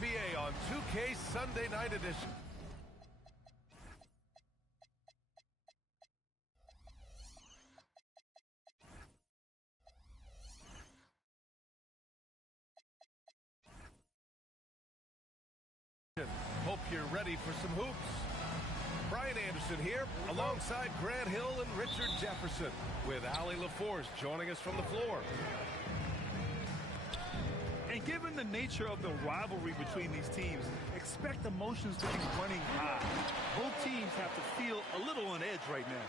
NBA on 2K Sunday Night Edition. Hope you're ready for some hoops. Brian Anderson here, alongside Grant Hill and Richard Jefferson, with Allie LaForce joining us from the floor. And given the nature of the rivalry between these teams, expect emotions to be running high. Both teams have to feel a little on edge right now.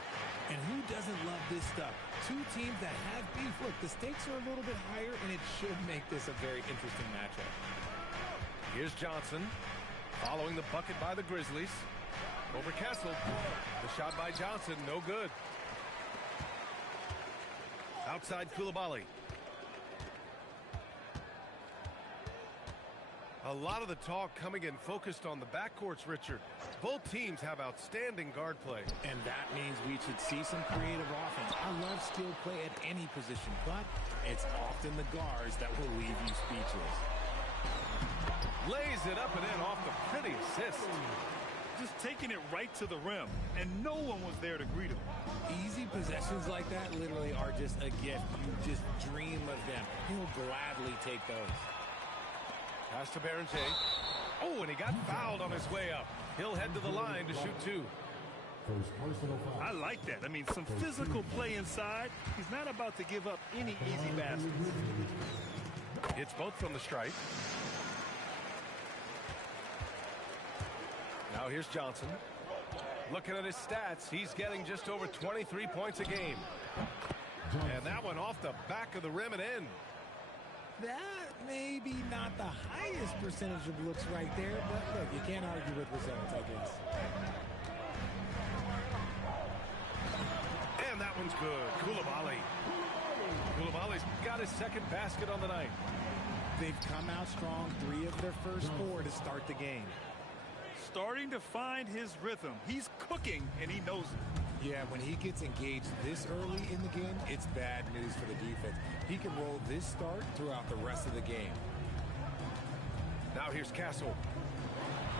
And who doesn't love this stuff? Two teams that have beef. Look, the stakes are a little bit higher, and it should make this a very interesting matchup. Here's Johnson, following the bucket by the Grizzlies. Over Kessel. The shot by Johnson, no good. Outside Coulibaly. A lot of the talk coming in focused on the backcourts, Richard. Both teams have outstanding guard play. And that means we should see some creative offense. I love skill play at any position, but it's often the guards that will leave you speechless. Lays it up and in off the pretty assist. Just taking it right to the rim, and no one was there to greet him. Easy possessions like that literally are just a gift. You just dream of them. He'll gladly take those. Pass to Berenger. Oh, and he got fouled on his way up. He'll head to the line to shoot two. I like that. I mean, some physical play inside. He's not about to give up any easy baskets. It's both from the stripe. Now here's Johnson. Looking at his stats, he's getting just over 23 points a game. And that one off the back of the rim and in. That may be not the highest percentage of looks right there, but look, you can't argue with results, I guess. And that one's good. Coulibaly. Coulibaly's got his second basket on the night. They've come out strong, 3 of their first 4 to start the game. Starting to find his rhythm. He's cooking, and he knows it. Yeah, when he gets engaged this early in the game, it's bad news for the defense. He can roll this start throughout the rest of the game. Now here's Castle,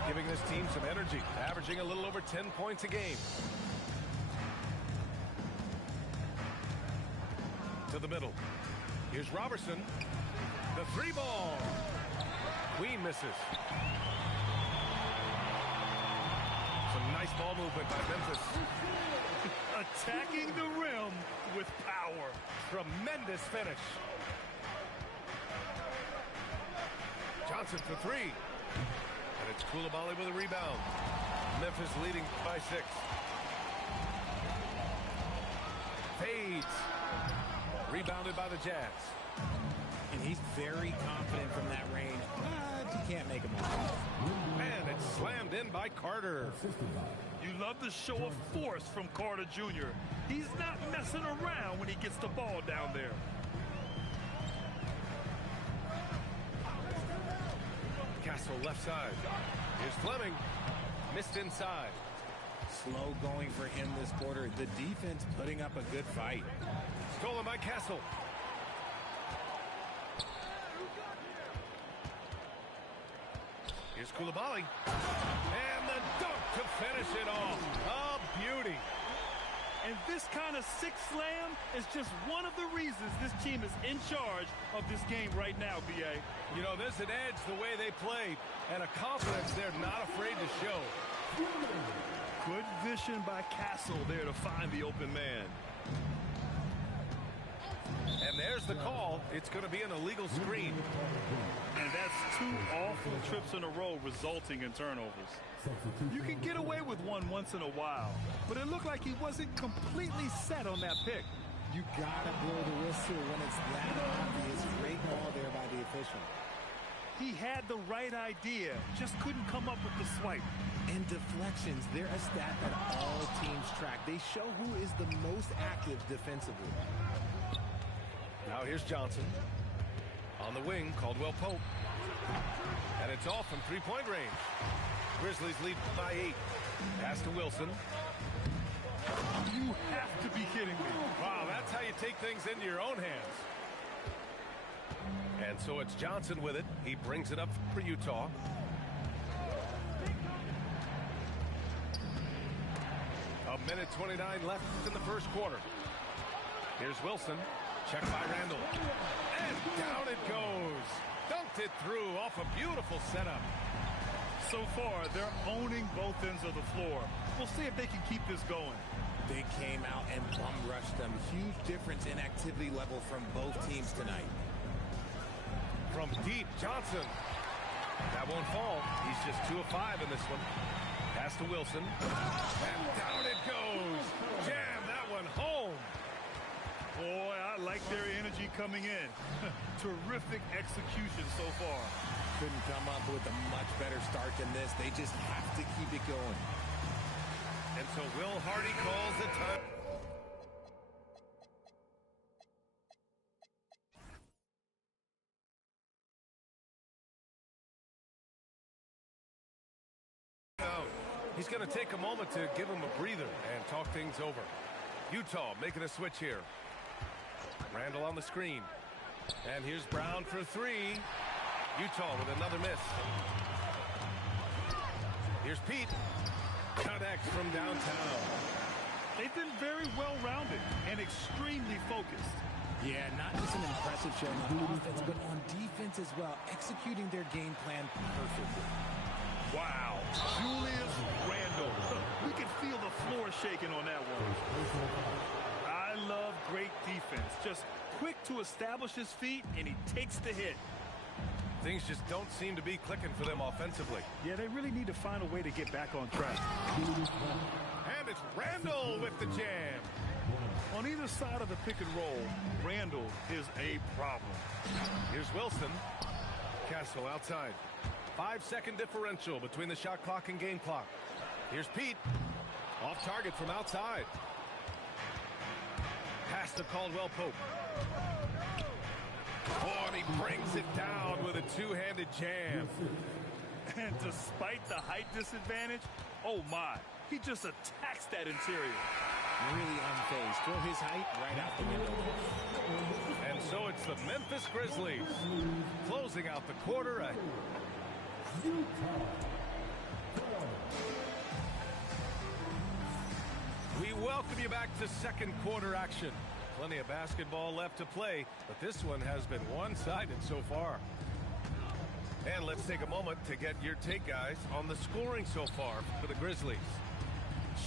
giving this team some energy, averaging a little over 10 points a game. To the middle. Here's Robertson. The 3 ball. Queen misses. Some nice ball movement by Memphis. Attacking the rim with power. Tremendous finish. Johnson for 3. And it's Coulibaly with a rebound. Memphis leading by 6. Fades. Rebounded by the Jazz. And he's very confident from that range, but you can't make him off. And it's slammed in by Carter. You love the show of force from Carter Jr. He's not messing around when he gets the ball down there. Castle left side. Here's Fleming. Missed inside. Slow going for him this quarter. The defense putting up a good fight. Stolen by Castle. Here's Coulibaly. And the dunk to finish it off. A beauty. And this kind of six slam is just one of the reasons this team is in charge of this game right now, B.A. You know, there's an edge the way they play, and a confidence they're not afraid to show. Good vision by Castle there to find the open man. And there's the call. It's going to be an illegal screen. And that's 2 awful trips in a row resulting in turnovers. You can get away with one once in a while, but it looked like he wasn't completely set on that pick. You gotta blow the whistle when it's that obvious. Great call there by the official. He had the right idea, just couldn't come up with the swipe. And deflections, they're a stat that all teams track. They show who is the most active defensively. Now here's Johnson. On the wing, Caldwell Pope. And it's off from three-point range. Grizzlies lead by 8. Pass to Wilson. You have to be kidding me. Wow, that's how you take things into your own hands. And so it's Johnson with it. He brings it up for Utah. A minute 29 left in the first quarter. Here's Wilson. Check by Randall. And down it goes. Dunked it through off a beautiful setup. So far, they're owning both ends of the floor. We'll see if they can keep this going. They came out and bum rushed them. Huge difference in activity level from both teams tonight. From deep, Johnson. That won't fall. He's just 2 of 5 in this one. Pass to Wilson. And down it goes. Jam that one home. Boy, I like their energy coming in. Terrific execution so far. Couldn't come up with a much better start than this. They just have to keep it going. And so Will Hardy calls the time. He's going to take a moment to give him a breather and talk things over. Utah making a switch here. Randall on the screen. And here's Brown for 3. Utah with another miss. Here's Pete. Connects from downtown. They've been very well-rounded and extremely focused. Yeah, not just an impressive show on offense, but on defense as well, executing their game plan perfectly. Wow. Julius Randle. We can feel the floor shaking on that one. I love great defense. Just quick to establish his feet, and he takes the hit. Things just don't seem to be clicking for them offensively. Yeah, they really need to find a way to get back on track. And it's Randall with the jam. On either side of the pick and roll, Randall is a problem. Here's Wilson. Castle outside. 5-second differential between the shot clock and game clock. Here's Pete. Off target from outside. Pass to Caldwell Pope. Oh, and he brings it down with a two-handed jam. And despite the height disadvantage, oh my, he just attacks that interior. Really unfazed. Throw his height right out the window. And so it's the Memphis Grizzlies closing out the quarter. We welcome you back to second quarter action. Plenty of basketball left to play, but this one has been one-sided so far. And let's take a moment to get your take, guys, on the scoring so far for the Grizzlies.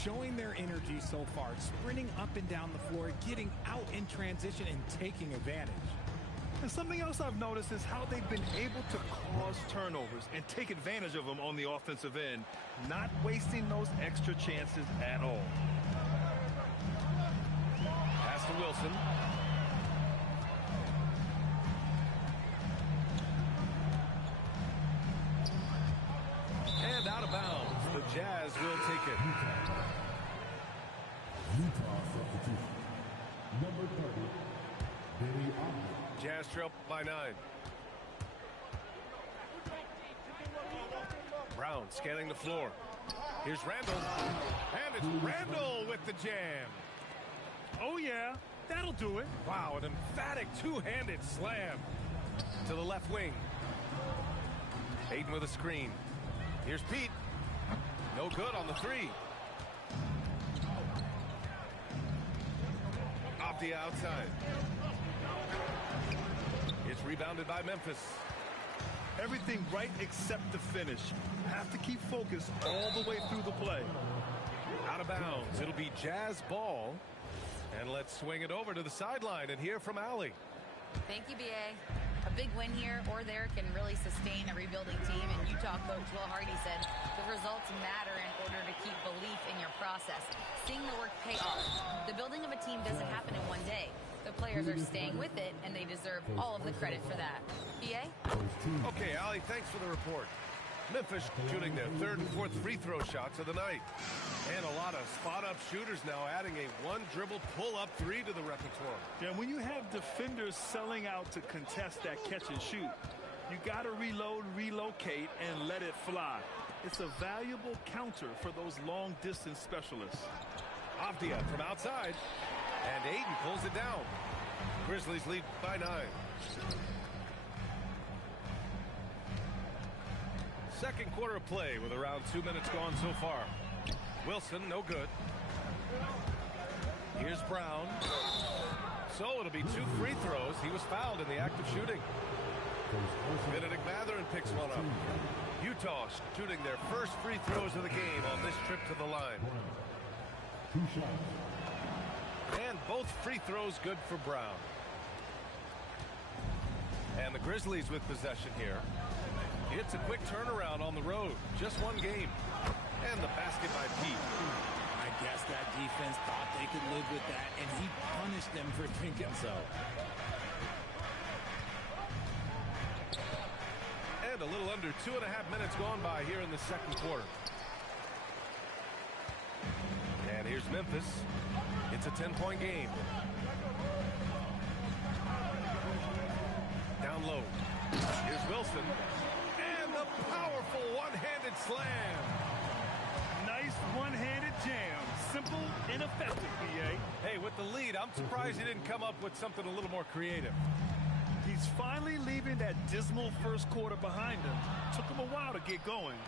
Showing their energy so far, sprinting up and down the floor, getting out in transition and taking advantage. And something else I've noticed is how they've been able to cause turnovers and take advantage of them on the offensive end, not wasting those extra chances at all. Pass to Wilson. And out of bounds. The Jazz will take it. Utah substitution. Number 30, Billy Ogden. Jazz trail by 9. Brown scanning the floor. Here's Randall. And it's Randall with the jam. Oh yeah, that'll do it. Wow, an emphatic two-handed slam to the left wing. Aiden with a screen. Here's Pete. No good on the 3. Off the outside. It's rebounded by Memphis. Everything right except the finish. Have to keep focused all the way through the play. Out of bounds. It'll be Jazz ball. And let's swing it over to the sideline and hear from Allie. Thank you, B.A. A big win here or there can really sustain a rebuilding team, and Utah coach Will Hardy said the results matter in order to keep belief in your process. Seeing the work pay off. The building of a team doesn't happen in one day. The players are staying with it, and they deserve all of the credit for that. B.A.? Okay, Allie, thanks for the report. Memphis shooting their 3rd and 4th free throw shots of the night. And a lot of spot-up shooters now adding a one-dribble pull-up 3 to the repertoire. Yeah, when you have defenders selling out to contest that catch and shoot, you got to reload, relocate, and let it fly. It's a valuable counter for those long-distance specialists. Avdia from outside, and Aiden pulls it down. Grizzlies lead by 9. Second quarter of play with around 2 minutes gone so far. Wilson, no good. Here's Brown. So it'll be 2 free throws. He was fouled in the act of shooting. Benedict Mathurin picks one up. Utah shooting their first free throws of the game on this trip to the line. 2 shots. And both free throws good for Brown. And the Grizzlies with possession here. It's a quick turnaround on the road. Just 1 game. And the basket by Pete. I guess that defense thought they could live with that, and he punished them for thinking so. And a little under 2.5 minutes gone by here in the second quarter. And here's Memphis. It's a 10-point game. Down low. Here's Wilson. And the powerful one-handed slam. Nice one-handed jam. Simple and effective, B.A. Hey, with the lead, I'm surprised he didn't come up with something a little more creative. He's finally leaving that dismal first quarter behind him. Took him a while to get going.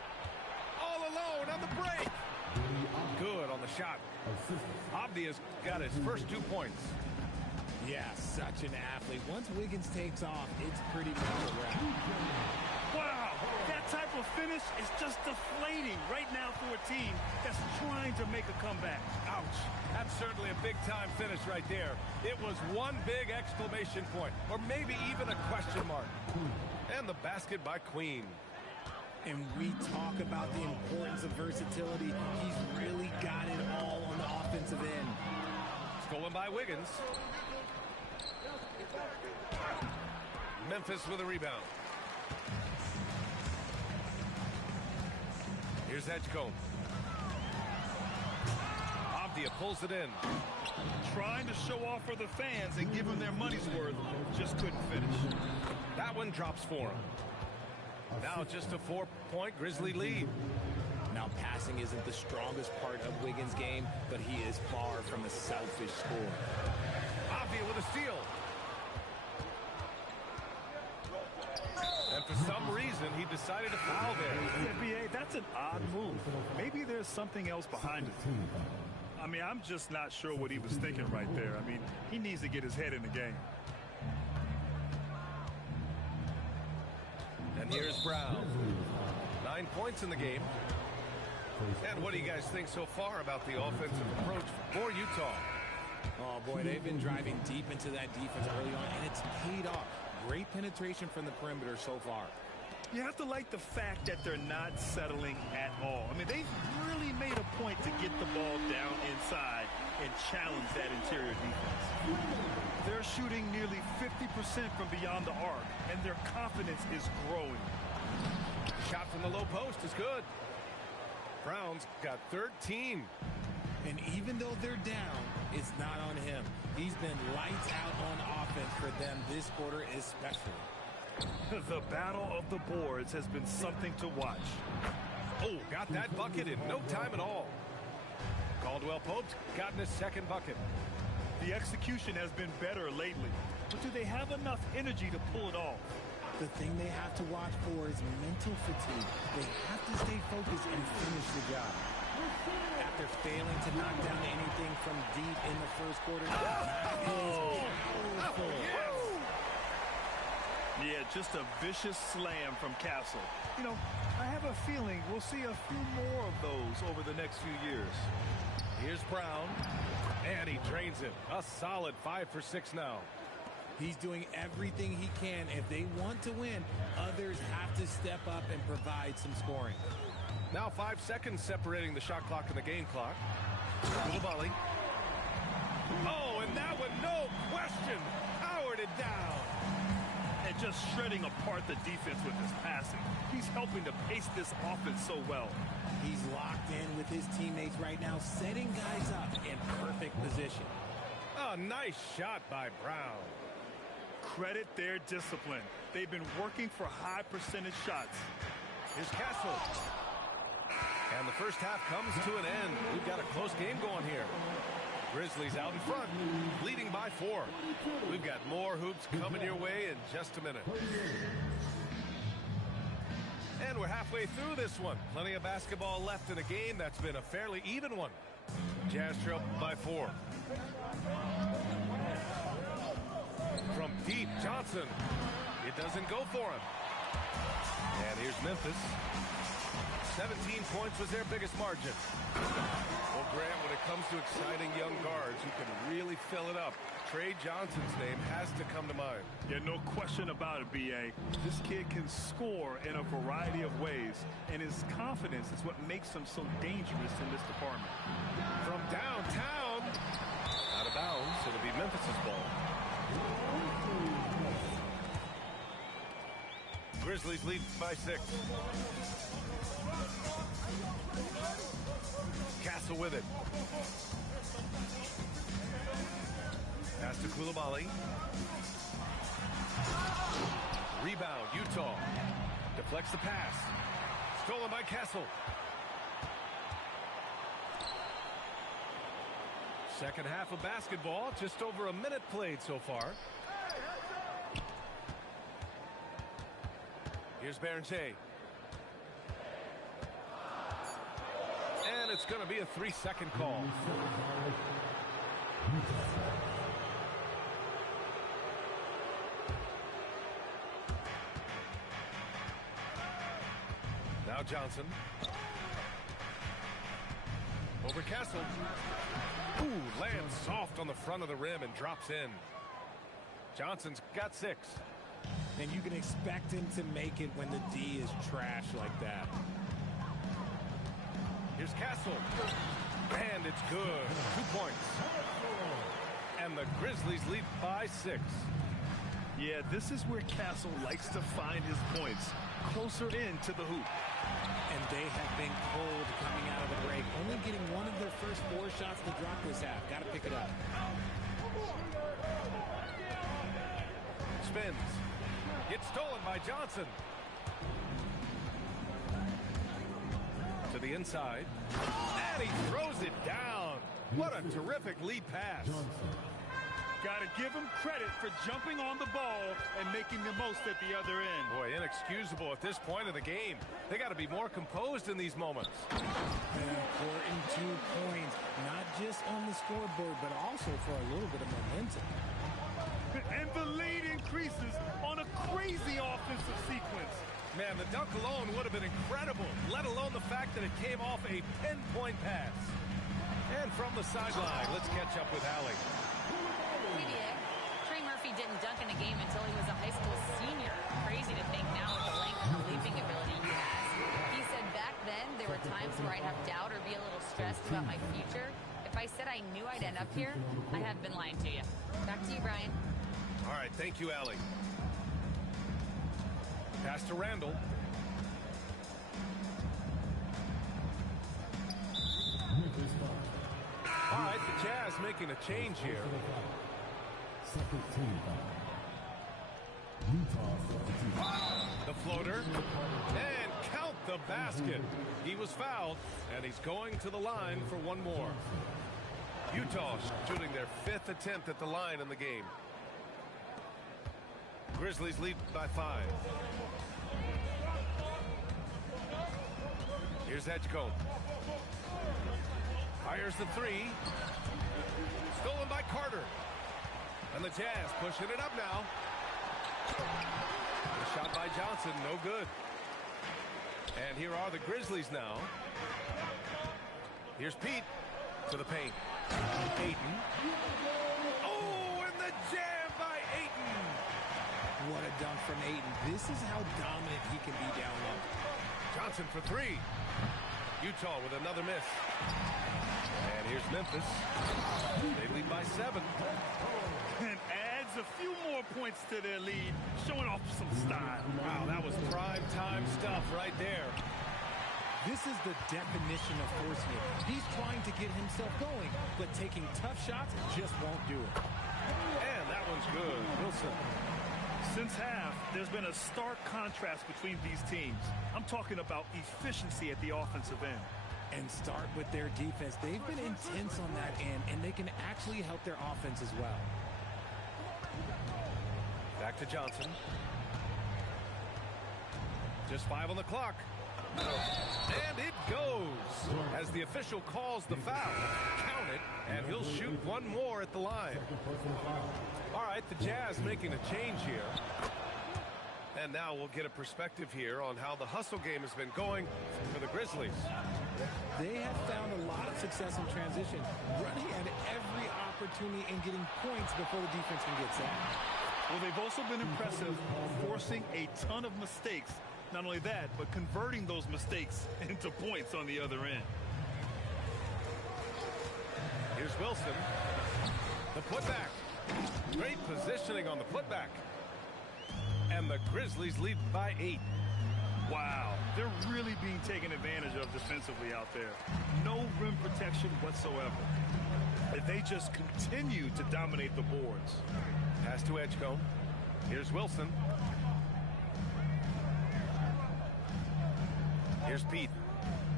All alone on the break. Good on the shot. Abdi has got his first 2 points. Yeah, such an athlete. Once Wiggins takes off, it's pretty much a wrap. Wow, that type of finish is just deflating right now for a team that's trying to make a comeback. Ouch. That's certainly a big-time finish right there. It was one big exclamation point, or maybe even a question mark. And the basket by Queen. And we talk about the importance of versatility. He's really got it all on the offensive end. Stolen by Wiggins. Memphis with a rebound. Here's Edgecombe. Abdia pulls it in. Trying to show off for the fans and give them their money's worth. Just couldn't finish. That one drops for him. Now just a 4-point Grizzly lead. Now passing isn't the strongest part of Wiggins' game, but he is far from a selfish scorer. Abdia with a steal. And for some reason, he decided to foul there. Yeah, B.A., that's an odd move. Maybe there's something else behind it. I mean, I'm just not sure what he was thinking right there. I mean, he needs to get his head in the game. And here's Brown. 9 points in the game. And what do you guys think so far about the offensive approach for Utah? Oh, boy, they've been driving deep into that defense early on, and it's paid off. Great penetration from the perimeter so far. You have to like the fact that they're not settling at all. I mean, they've really made a point to get the ball down inside and challenge that interior defense. They're shooting nearly 50% from beyond the arc, and their confidence is growing. Shot from the low post is good. Brown's got 13. And even though they're down, it's not on him. He's been lights out on offense for them this quarter especially. The battle of the boards has been something to watch. Oh, got that bucket in no time at all. Caldwell Pope's gotten his second bucket. The execution has been better lately, but do they have enough energy to pull it off? The thing they have to watch for is mental fatigue. They have to stay focused and finish the job. After failing to knock down anything from deep in the first quarter, Yeah, just a vicious slam from Castle. You know, I have a feeling we'll see a few more of those over the next few years. Here's Brown, and he drains it. A solid 5 for 6 now. He's doing everything he can. If they want to win, others have to step up and provide some scoring. Now 5 seconds separating the shot clock and the game clock. Koulibaly. Oh, and that one, no question, powered it down. And just shredding apart the defense with his passing. He's helping to pace this offense so well. He's locked in with his teammates right now, setting guys up in perfect position. Oh, nice shot by Brown. Credit their discipline. They've been working for high percentage shots. Here's Castle. And the first half comes to an end. We've got a close game going here. Grizzlies out in front, leading by 4. We've got more hoops coming your way in just a minute. And we're halfway through this one. Plenty of basketball left in a game that's been a fairly even one. Jazz trail by 4. From deep, Johnson. It doesn't go for him. And here's Memphis. 17 points was their biggest margin. Well, Grant, when it comes to exciting young guards who can really fill it up, Trey Johnson's name has to come to mind. Yeah, no question about it, B.A. This kid can score in a variety of ways, and his confidence is what makes him so dangerous in this department. From downtown, out of bounds, it'll be Memphis's ball. Grizzlies lead by 6. Castle with it. Pass to Coulibaly. Rebound, Utah. Deflects the pass. Stolen by Castle. Second half of basketball, just over a minute played so far. Here's Berger. And it's going to be a 3-second call. Now Johnson. Over Castle. Ooh, lands soft on the front of the rim and drops in. Johnson's got 6. And you can expect him to make it when the D is trash like that. Here's Castle. And it's good. 2 points. And the Grizzlies lead by 6. Yeah, this is where Castle likes to find his points. Closer in to the hoop. And they have been cold coming out of the break. Only getting one of their first 4 shots to drop this half. Got to pick it up. Spins. Gets stolen by Johnson. To the inside. And he throws it down. What a terrific lead pass. Got to give him credit for jumping on the ball and making the most at the other end. Boy, inexcusable at this point of the game. They got to be more composed in these moments. An important 2 points, not just on the scoreboard, but also for a little bit of momentum. And the lead increases on a crazy offensive sequence. Man, the dunk alone would have been incredible, let alone the fact that it came off a 10-point pass. And from the sideline, let's catch up with Allie. PBA, Trey Murphy didn't dunk in a game until he was a high school senior. Crazy to think now with the length and the leaping ability he has. He said back then there were times where I'd have doubt or be a little stressed about my future. If I said I knew I'd end up here, I have been lying to you. Back to you, Brian. All right, thank you, Allie. Pass to Randall. All right, the Jazz making a change here. The floater. And count the basket. He was fouled, and he's going to the line for one more. Utah shooting their 5th attempt at the line in the game. Grizzlies lead by 5. Here's Edgecombe. Fires the 3. Stolen by Carter. And the Jazz pushing it up now. The shot by Johnson, no good. And here are the Grizzlies now. Here's Pete to the paint. Ayton. Oh, and the jam by Ayton. What a dunk from Ayton. This is how dominant he can be down low. Johnson for 3. Utah with another miss. And here's Memphis. They lead by 7. And adds a few more points to their lead, showing off some style. Wow, that was prime time stuff right there. This is the definition of forcing it. He's trying to get himself going, but taking tough shots just won't do it. And that one's good. Wilson. Since half, there's been a stark contrast between these teams. I'm talking about efficiency at the offensive end. And start with their defense. They've been intense on that end, and they can actually help their offense as well. Back to Johnson. Just 5 on the clock. And it goes. As the official calls the foul, count it, and he'll shoot one more at the line. All right, the Jazz making a change here. And now we'll get a perspective here on how the hustle game has been going for the Grizzlies. They have found a lot of success in transition, running at every opportunity and getting points before the defense can get sacked. Well, they've also been impressive, forcing a ton of mistakes. Not only that, but converting those mistakes into points on the other end. Here's Wilson. The putback. Great positioning on the putback. And the Grizzlies lead by 8. Wow, they're really being taken advantage of defensively out there. No rim protection whatsoever. They just continue to dominate the boards. Pass to Edgecombe. Here's Wilson. Here's Pete.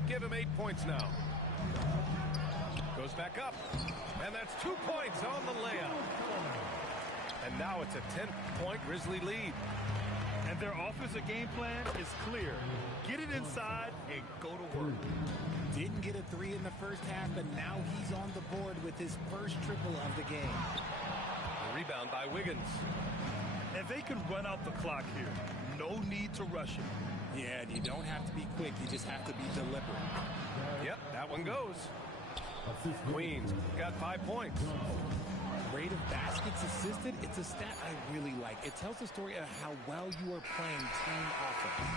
Give him 8 points now. Goes back up. And that's 2 points on the layup. And now it's a 10-point Grizzly lead. And their offensive game plan is clear. Get it inside and go to work. Didn't get a 3 in the first half, but now he's on the board with his first triple of the game. The rebound by Wiggins. And they can run out the clock here. No need to rush it. Yeah, and you don't have to be quick. You just have to be deliberate. Yep, that one goes. Queens got 5 points. Rate of baskets assisted, it's a stat I really like. It tells the story of how well you are playing team offense.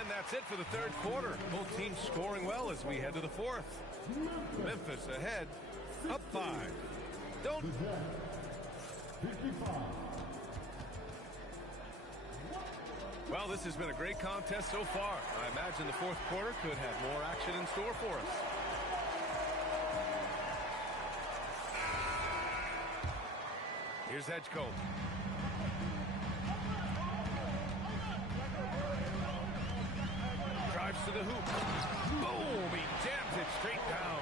And that's it for the third quarter. Both teams scoring well as we head to the fourth. Memphis ahead, up 5. Don't. Well, this has been a great contest so far. I imagine the fourth quarter could have more action in store for us. Here's Edgecombe. Drives to the hoop. Boom! He jams it straight down.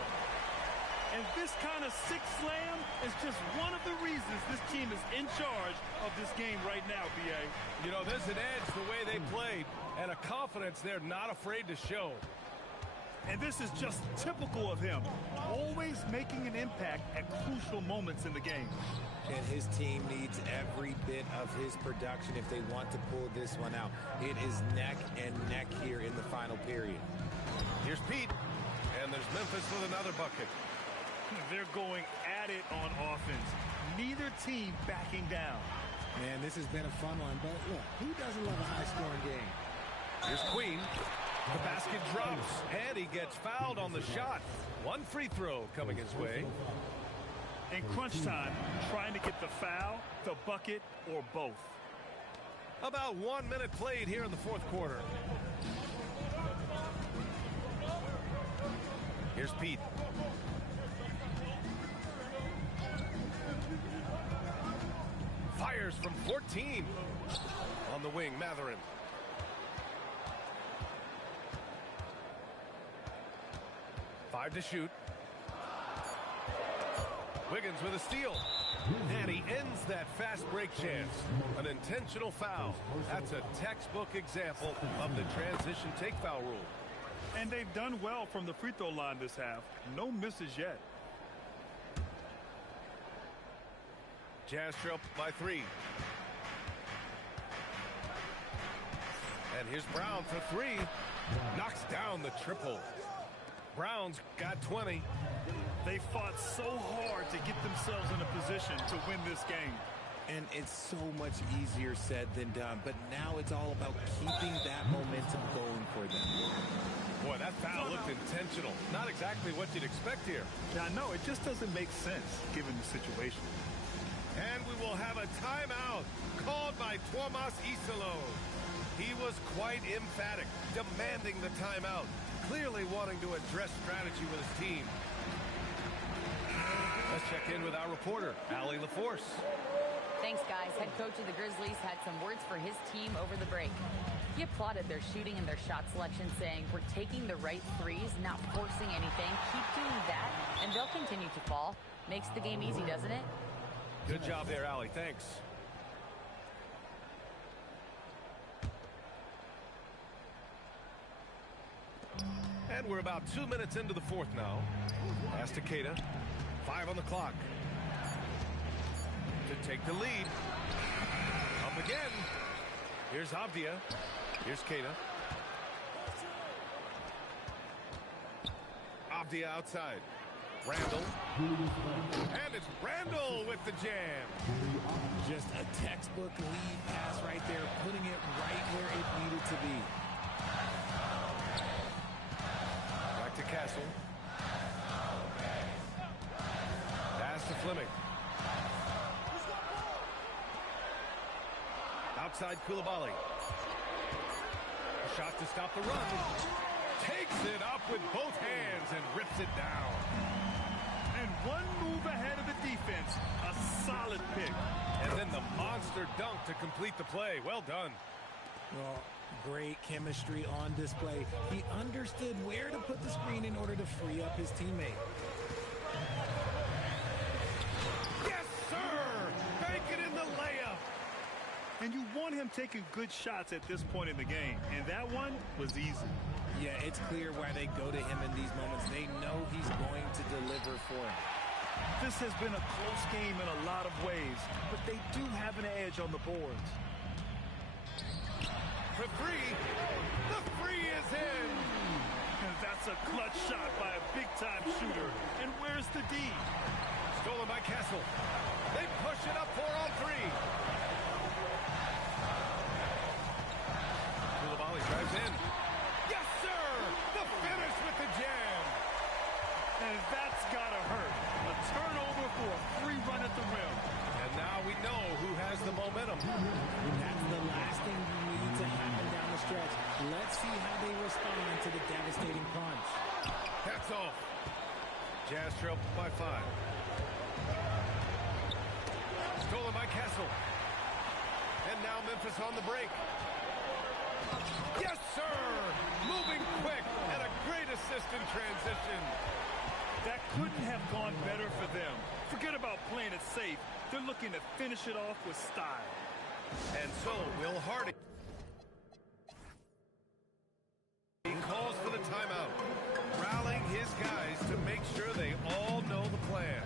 And this kind of sick slam is just one of the reasons this team is in charge of this game right now, B.A. You know, there's an edge the way they played and a confidence they're not afraid to show. And this is just typical of him, always making an impact at crucial moments in the game. And his team needs every bit of his production if they want to pull this one out. It is neck and neck here in the final period. Here's Pete, and there's Memphis with another bucket. They're going at it on offense. Neither team backing down. Man, this has been a fun one, but look, who doesn't love a high-scoring game? Here's Queen. The basket drops, and he gets fouled on the shot. One free throw coming his way. In crunch time, trying to get the foul, the bucket, or both. About 1 minute played here in the fourth quarter. Here's Pete. Fires from 14. On the wing, Matherin. Five to shoot. Wiggins with a steal. And he ends that fast break chance. An intentional foul. That's a textbook example of the transition take foul rule. And they've done well from the free throw line this half. No misses yet. Jazz trail by 3. And here's Brown for 3. Knocks down the triple. Brown's got 20. They fought so hard to get themselves in a position to win this game. And it's so much easier said than done. But now it's all about keeping that momentum going for them. Boy, that foul looked intentional. Not exactly what you'd expect here. Yeah, I know. It just doesn't make sense given the situation. And we will have a timeout called by Tomas Isalo. He was quite emphatic, demanding the timeout, clearly wanting to address strategy with his team. Let's check in with our reporter, Allie LaForce. Thanks, guys. Head coach of the Grizzlies had some words for his team over the break. He applauded their shooting and their shot selection, saying, "We're taking the right threes, not forcing anything. Keep doing that, and they'll continue to fall." Makes the game easy, doesn't it? Good job there, Allie. Thanks. And we're about 2 minutes into the fourth now. Pass to Keita. 5 on the clock. To take the lead. Up again. Here's Avdia. Here's Keita. Avdia outside. Randall. And it's Randall with the jam. Just a textbook lead pass right there, putting it right where it needed to be. Back to Castle. Pass to Fleming. Outside Koulibaly. A shot to stop the run. Takes it up with both hands and rips it down. And one move ahead of the defense. A solid pick. And then the monster dunk to complete the play. Well done. Well, great chemistry on display. He understood where to put the screen in order to free up his teammate. Yes, sir! Bank it in the layup. And you want him taking good shots at this point in the game. And that one was easy. Yeah, it's clear why they go to him in these moments. They know he's going to deliver for them. This has been a close game in a lot of ways, but they do have an edge on the boards. For three. The three is in. And that's a clutch shot by a big-time shooter. And where's the D? Stolen by Castle. They push it up 4 on 3. Koulibaly drives in. Yes, sir! The finish with the jam. And that's gotta hurt. A turnover for a free run at the rim. And now we know who has the momentum. That's the last thing you need to happen down the stretch. Let's see how they respond to the devastating punch. That's off. Jazz trail by 5. Stolen by Castle. And now Memphis on the break. Yes, sir! Moving quick and a great assist in transition. That couldn't have gone better for them. Forget about playing it safe. They're looking to finish it off with style. And so, Will Hardy. He calls for the timeout, rallying his guys to make sure they all know the plan.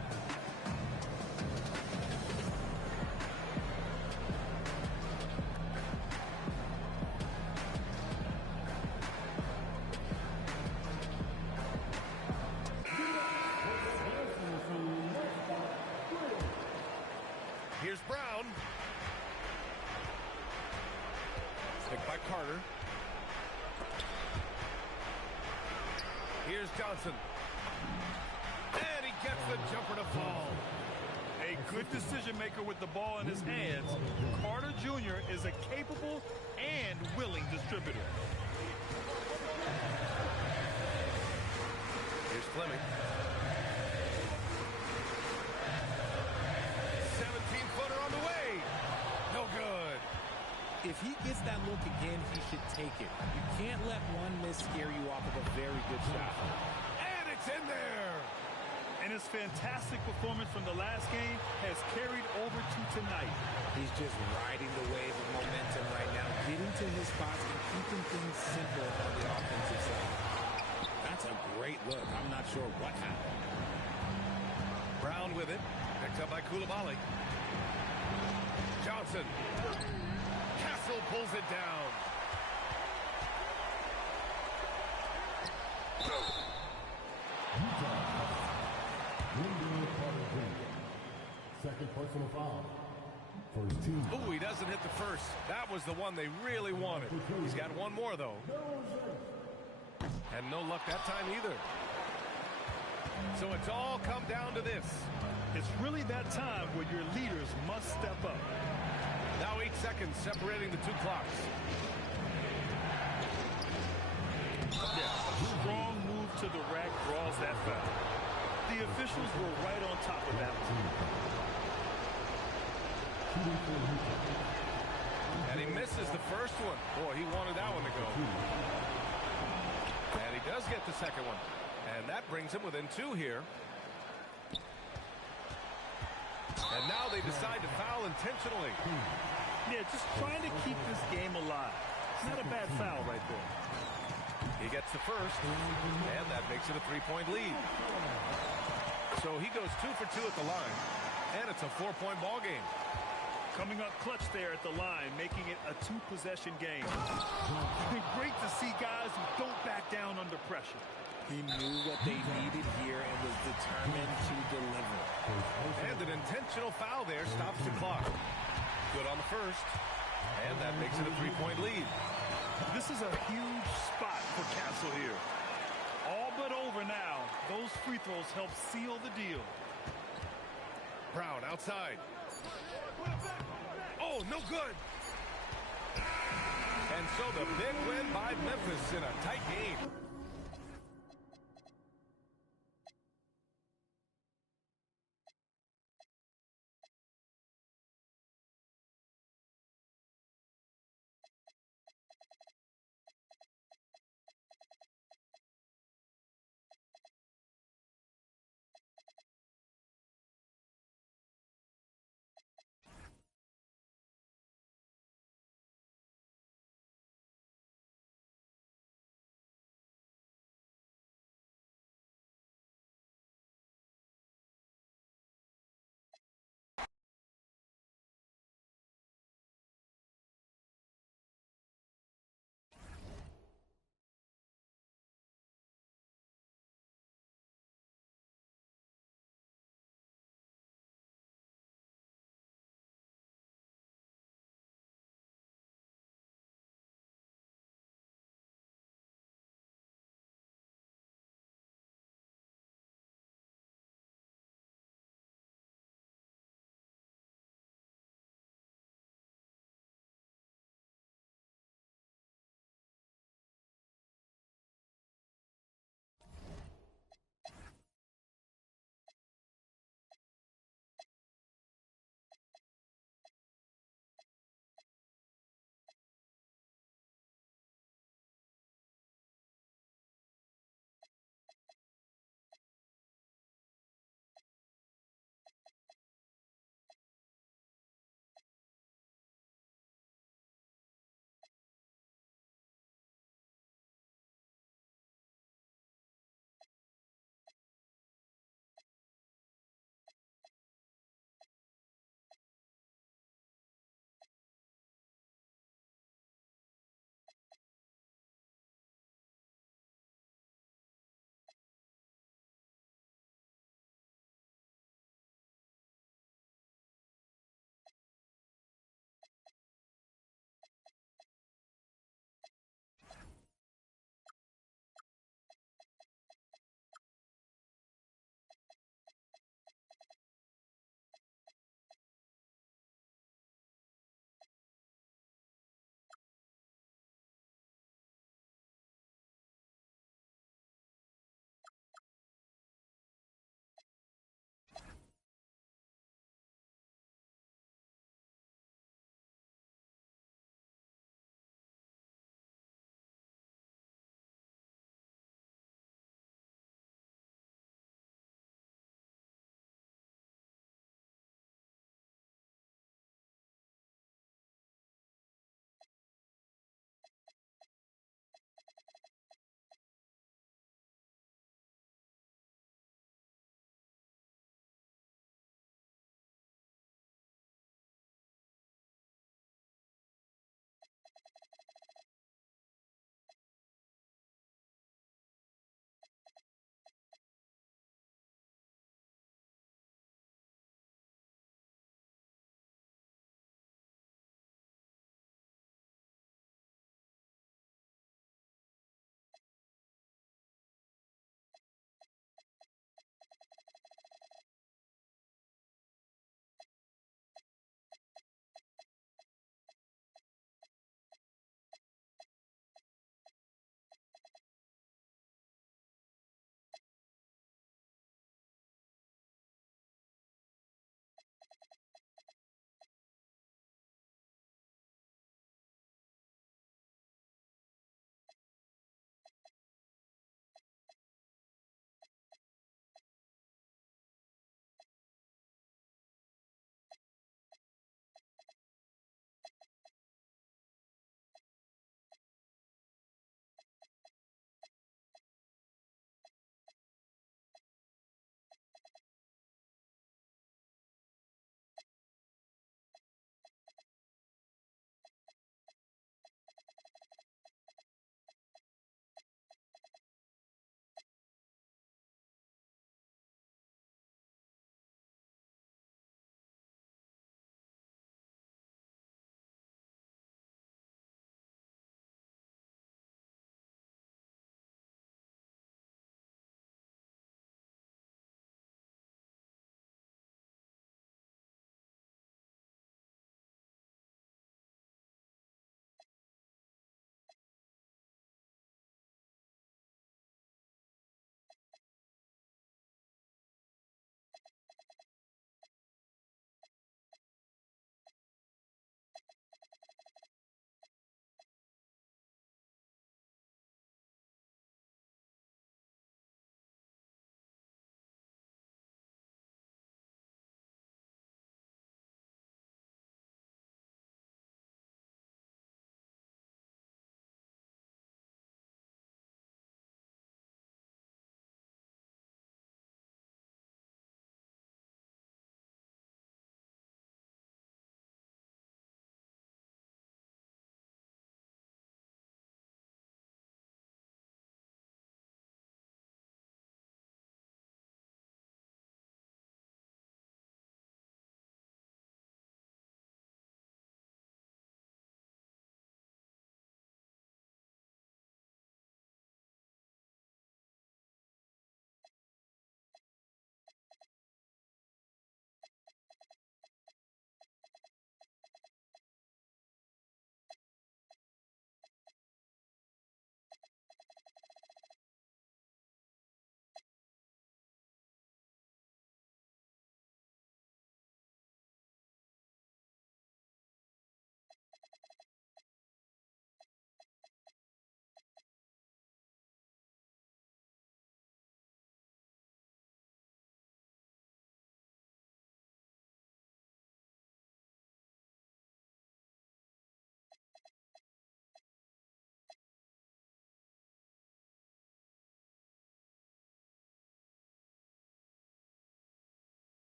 Here's Brown. Picked by Carter. Here's Johnson. And he gets the jumper to fall. A good decision maker with the ball in his hands. Carter Jr. is a capable and willing distributor. Here's Fleming. 17-footer on the way. No good. If he gets that look again, he should take it. You can't let one miss scare you off of a very good shot. And it's in there. And his fantastic performance from the last game has carried over to tonight. He's just riding the wave of momentum right now, getting to his spots and keeping things simple on the offensive side. That's a great look. I'm not sure what happened. Brown with it. Picked up by Koulibaly. Johnson. Castle pulls it down. Second personal foul. First team. Ooh, he doesn't hit the first. That was the one they really wanted. He's got one more, though. And no luck that time either. So it's all come down to this. It's really that time where your leaders must step up. Now 8 seconds separating the two clocks. Yeah, a strong move to the rack draws that foul. The officials were right on top of that one. And he misses the first one. Boy, he wanted that one to go. And he does get the second one. And that brings him within 2 here. And now they decide to foul intentionally. Yeah, just trying to keep this game alive. It's not a bad foul right there. He gets the first, and that makes it a 3-point lead. So he goes 2 for 2 at the line, and it's a 4-point ball game. Coming up clutch there at the line, making it a 2-possession game. Great to see guys who don't back down under pressure. He knew what they needed here and was determined to deliver. And an intentional foul there stops the clock. Good on the first, and that makes it a 3-point lead. This is a huge spot for Castle here. All but over now. Those free throws help seal the deal. Brown outside. Oh, no good. And so the big win by Memphis in a tight game.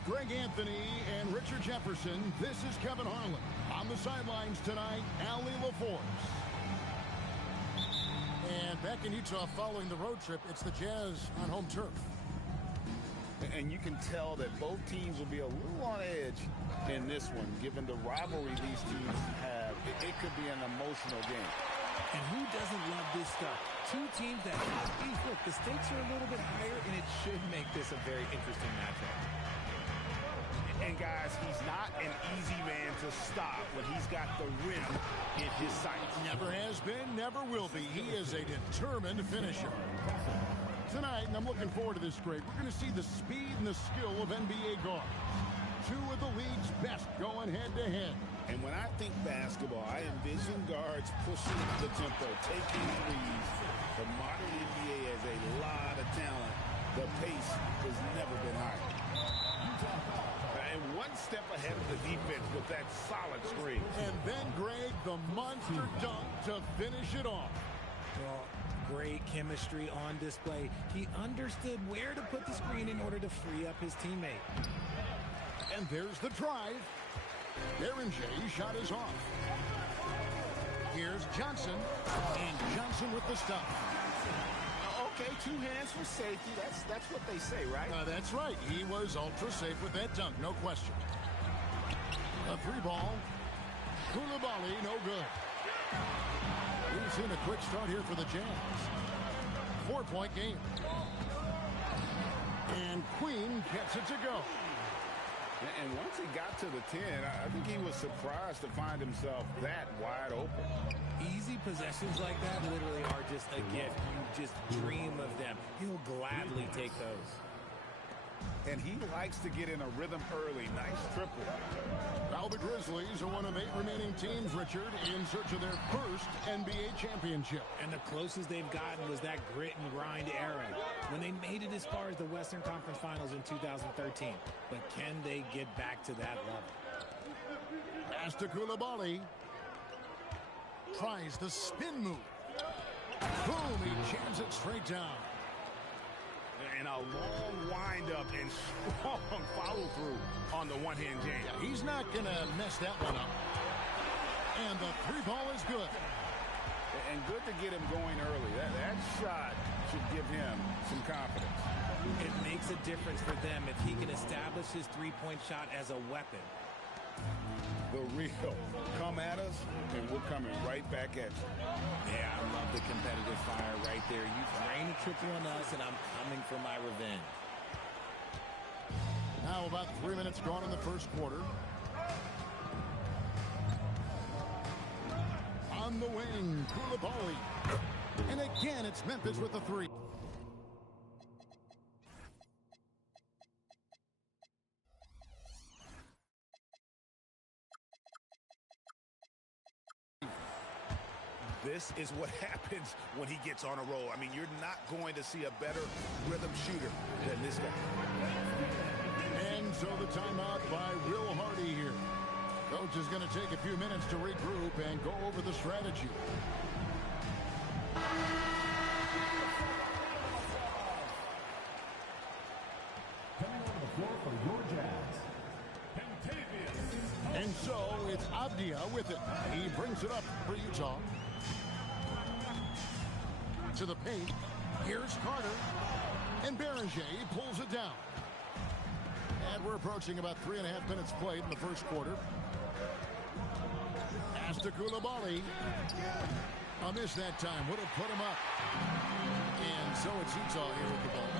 With Greg Anthony and Richard Jefferson, this is Kevin Harlan. On the sidelines tonight, Allie LaForce. And back in Utah following the road trip, it's the Jazz on home turf. And you can tell that both teams will be a little on edge in this one, given the rivalry these teams have. It could be an emotional game. And who doesn't love this stuff? Two teams that, look, the stakes are a little bit higher, and it should make this a very interesting matchup. And guys, he's not an easy man to stop when he's got the rim in his sights. Never has been, never will be. He is a determined finisher. Tonight, and I'm looking forward to this great, we're going to see the speed and the skill of NBA guards. Two of the league's best going head-to-head. And when I think basketball, I envision guards pushing the tempo, taking threes. The modern NBA has a lot of talent. The pace has never been higher. And one step ahead of the defense with that solid screen. And then, Greg, the monster dunk to finish it off. Well, great chemistry on display. He understood where to put the screen in order to free up his teammate. And there's the drive. Berenger's shot is off. Here's Johnson. And Johnson with the stop. Okay, two hands for safety. That's what they say, right? That's right. He was ultra safe with that dunk, no question. A three ball. Koulibaly, no good. We've seen a quick start here for the Jazz. 4-point game. And Queen gets it to go. And once he got to the 10, I think he was surprised to find himself that wide open. Easy possessions like that literally are just a gift. You just dream of them. He'll gladly take those. And he likes to get in a rhythm early. Nice triple. Now the Grizzlies are one of 8 remaining teams, Richard, in search of their first NBA championship. And the closest they've gotten was that grit and grind era when they made it as far as the Western Conference Finals in 2013. But can they get back to that level? As to Koulibaly. Tries the spin move. Boom, he jams it straight down. And a long windup and strong follow-through on the one-hand jam. Yeah, he's not going to mess that one up. And the three ball is good. And good to get him going early. That shot should give him some confidence. It makes a difference for them if he can establish his three-point shot as a weapon. The real. Come at us, and we're coming right back at you. Yeah, I love the competitive fire right there. You rain a triple on us, and I'm coming for my revenge. Now about 3 minutes gone in the first quarter. On the wing, Koulibaly. And again, it's Memphis with the three. This is what happens when he gets on a roll. I mean, you're not going to see a better rhythm shooter than this guy. And so the timeout by Will Hardy here. Coach is going to take a few minutes to regroup and go over the strategy. Coming on the floor for your Jazz, And so it's Abdia with it. He brings it up for Utah. To the paint. Here's Carter. And Berenger pulls it down. And we're approaching about 3.5 minutes played in the first quarter. Pass to Koulibaly. A miss that time. Would have put him up. And so it's Utah here with the ball.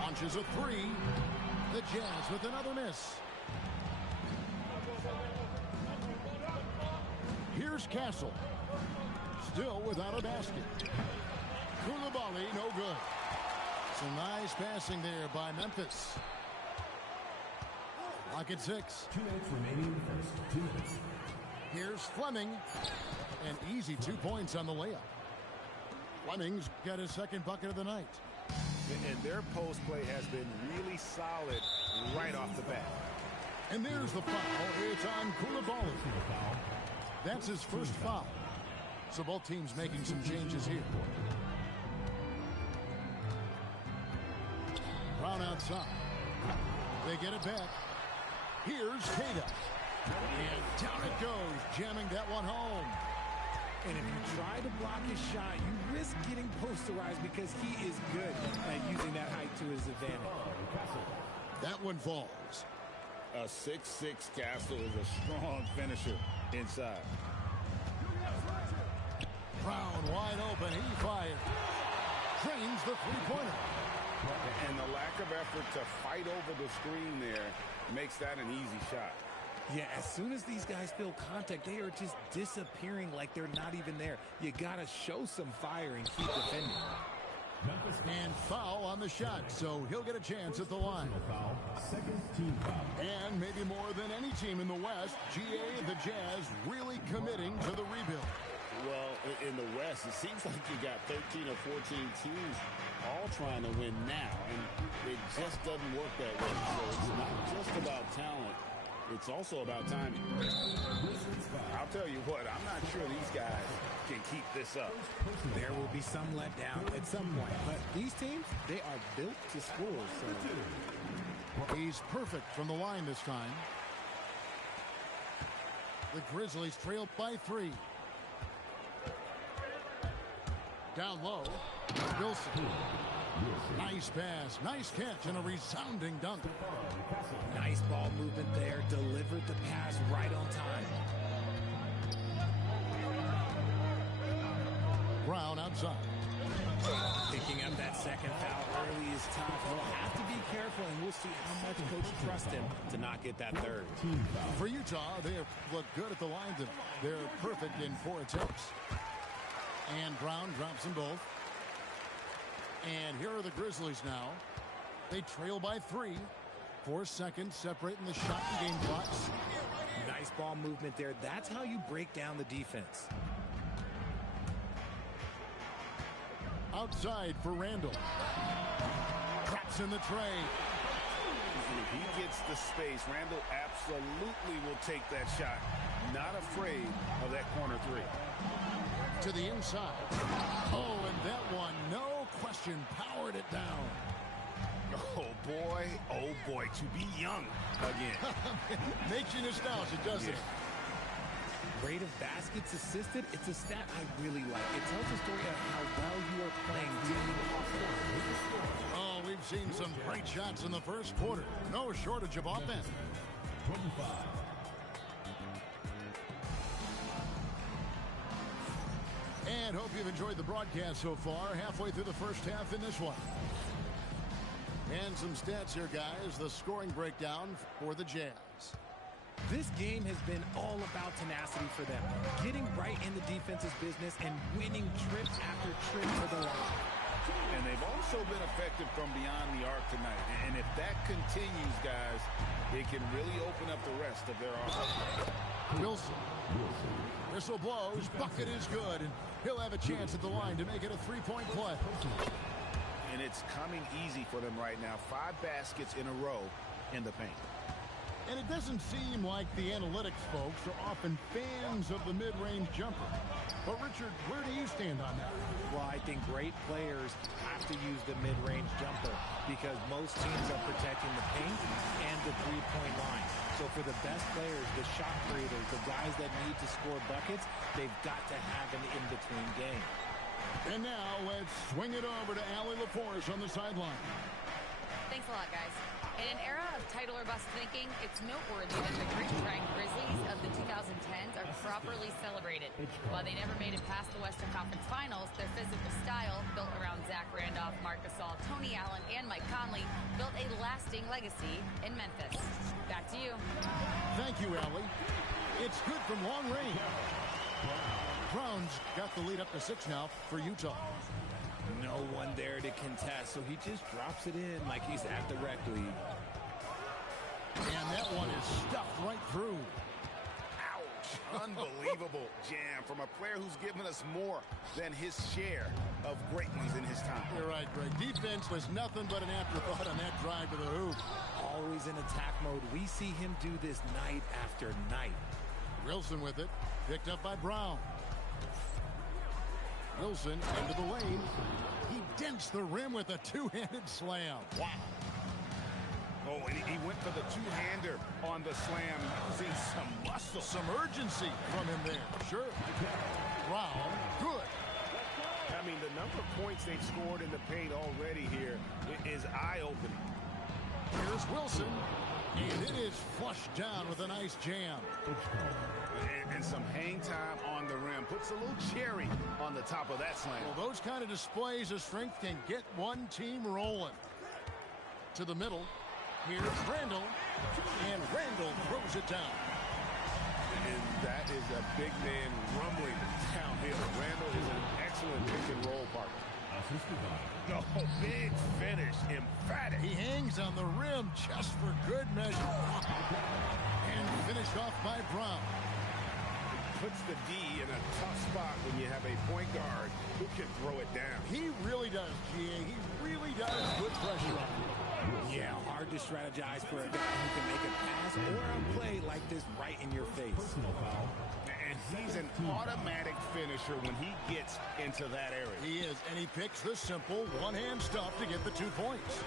Launches a three. The Jazz with another miss. Here's Castle. Still without a basket. Koulibaly, no good. Some nice passing there by Memphis. Lock at 6. 2 minutes remaining in the first. 2 minutes. Here's Fleming. An easy 2 points on the layup. Fleming's got his second bucket of the night. And their post play has been really solid right off the bat. And there's the foul. It's on Koulibaly. That's his first foul. So both teams making some changes here. Brown outside. They get it back. Here's Cada. And down it goes, jamming that one home. And if you try to block his shot, you risk getting posterized because he is good at using that height to his advantage. That one falls. A 6'6" Castle is a strong finisher inside. Brown wide open. He fires. Drains the three-pointer. And the lack of effort to fight over the screen there makes that an easy shot. Yeah, as soon as these guys feel contact, they are just disappearing like they're not even there. You got to show some fire and keep defending. And foul on the shot, so he'll get a chance at the line. Second team foul. And maybe more than any team in the West, GA, the Jazz, really committing to the rebuild. Well, in the West, it seems like you got 13 or 14 teams all trying to win now, and it just doesn't work that way. So it's not just about talent. It's also about timing. I'll tell you what, I'm not sure these guys can keep this up. There will be some letdown at some point, but these teams, they are built to score. So he's perfect from the line this time. The Grizzlies trail by 3. Down low, Wilson. Nice pass, nice catch, and a resounding dunk. Nice ball movement there, delivered the pass right on time. Brown outside. Picking up that second foul early is tough. He'll have to be careful, and we'll see how much coach trusts him to not get that third. For Utah, they have looked good at the line. They're perfect in 4 attempts. And Brown drops them both. And here are the Grizzlies now. They trail by 3. 4 seconds separating the shot and game clocks. Nice ball movement there. That's how you break down the defense. Outside for Randall. Drops in the tray. And if he gets the space, Randall absolutely will take that shot. Not afraid of that corner 3. To the inside. Oh, and that one, no question, powered it down. Oh boy, to be young again. Makes you nostalgic, doesn't it? Rate of baskets assisted, it's a stat I really like. It tells a story of how well you are playing. Oh, we've seen some great shots in the first quarter. No shortage of offense. 25. And hope you've enjoyed the broadcast so far. Halfway through the first half in this one. And some stats here, guys. The scoring breakdown for the Jazz. This game has been all about tenacity for them. Getting right in the defense's business and winning trip after trip to the line. And they've also been effective from beyond the arc tonight. And if that continues, guys, it can really open up the rest of their offense. Wilson. Whistle blows. Bucket is good. And he'll have a chance at the line to make it a 3-point play. And it's coming easy for them right now. 5 baskets in a row in the paint. And it doesn't seem like the analytics folks are often fans of the mid-range jumper. But, Richard, where do you stand on that? Well, I think great players have to use the mid-range jumper because most teams are protecting the paint and the three-point line. So for the best players, the shot creators, the guys that need to score buckets, they've got to have an in-between game. And now let's swing it over to Allie LaForce on the sideline. Thanks a lot, guys. In an era of title or bust thinking, it's noteworthy that the grit-grind Grizzlies of the 2010s are properly celebrated. While they never made it past the Western Conference Finals, their physical style, built around Zach Randolph, Marc Gasol, Tony Allen, and Mike Conley, built a lasting legacy in Memphis. Back to you. Thank you, Allie. It's good from long range. Browns got the lead up to 6 now for Utah. No one there to contest, so he just drops it in like he's at the rec league. And that one is stuffed right through. Ouch. Unbelievable jam from a player who's given us more than his share of great ones in his time. You're right, Greg. Defense was nothing but an afterthought on that drive to the hoop. Always in attack mode. We see him do this night after night. Wilson with it. Picked up by Brown. Wilson into the lane. He dents the rim with a two-handed slam. Wow. Oh, and he went for the two-hander on the slam, using some muscle. Some urgency from him there. Sure. Brown, good. I mean, the number of points they've scored in the paint already here is eye-opening. Here's Wilson. And it is flushed down with a nice jam. And some hang time on the rim. Puts a little cherry on the top of that slam. Well, those kind of displays of strength can get one team rolling. To the middle. Here's Randall. And Randall throws it down. And that is a big man rumbling downhill. Randall is an excellent pick-and-roll partner. Oh, big finish. Emphatic. He hangs on the rim just for good measure. And finished off by Brown. Puts the D in a tough spot when you have a point guard who can throw it down. He really does, GA. He really does put pressure on you. Yeah, hard to strategize for a guy who can make a pass or a play like this right in your face. And he's an automatic finisher when he gets into that area. He is, and he picks the simple one-hand stuff to get the 2 points.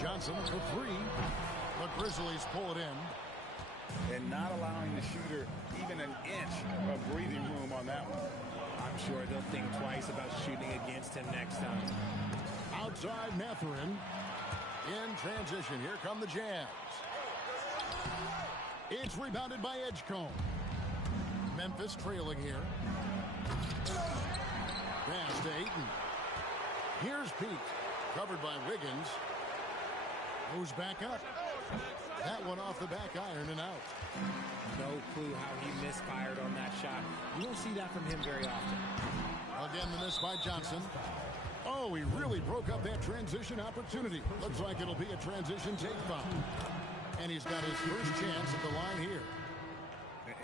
Johnson for 3. The Grizzlies pull it in. And not allowing the shooter even an inch of breathing room on that one. I'm sure they'll think twice about shooting against him next time. Outside Mathurin. In transition, here come the Jazz. It's rebounded by Edgecombe. Memphis trailing here. Pass to Ayton. Here's Pete. Covered by Wiggins. Goes back up. That one off the back iron and out. No clue how he misfired on that shot. You don't see that from him very often. Again, the miss by Johnson. Oh, he really broke up that transition opportunity. Looks like it'll be a transition take foul. And he's got his first chance at the line here.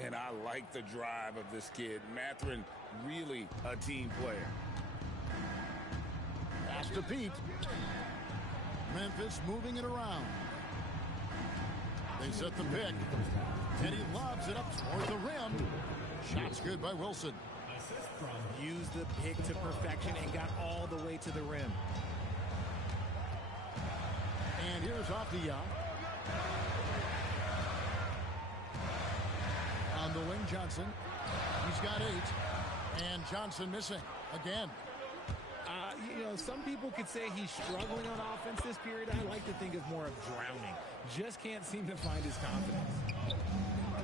And I like the drive of this kid. Mathurin, really a team player. Pass to Pete. Memphis moving it around. They set the pick. And he lobs it up toward the rim. Shot's good by Wilson. Used the pick to perfection and got all the way to the rim. And here's Afdia. On the wing, Johnson. He's got 8. And Johnson missing again. You know, some people could say he's struggling on offense this period. I like to think of more of drowning. Just can't seem to find his confidence.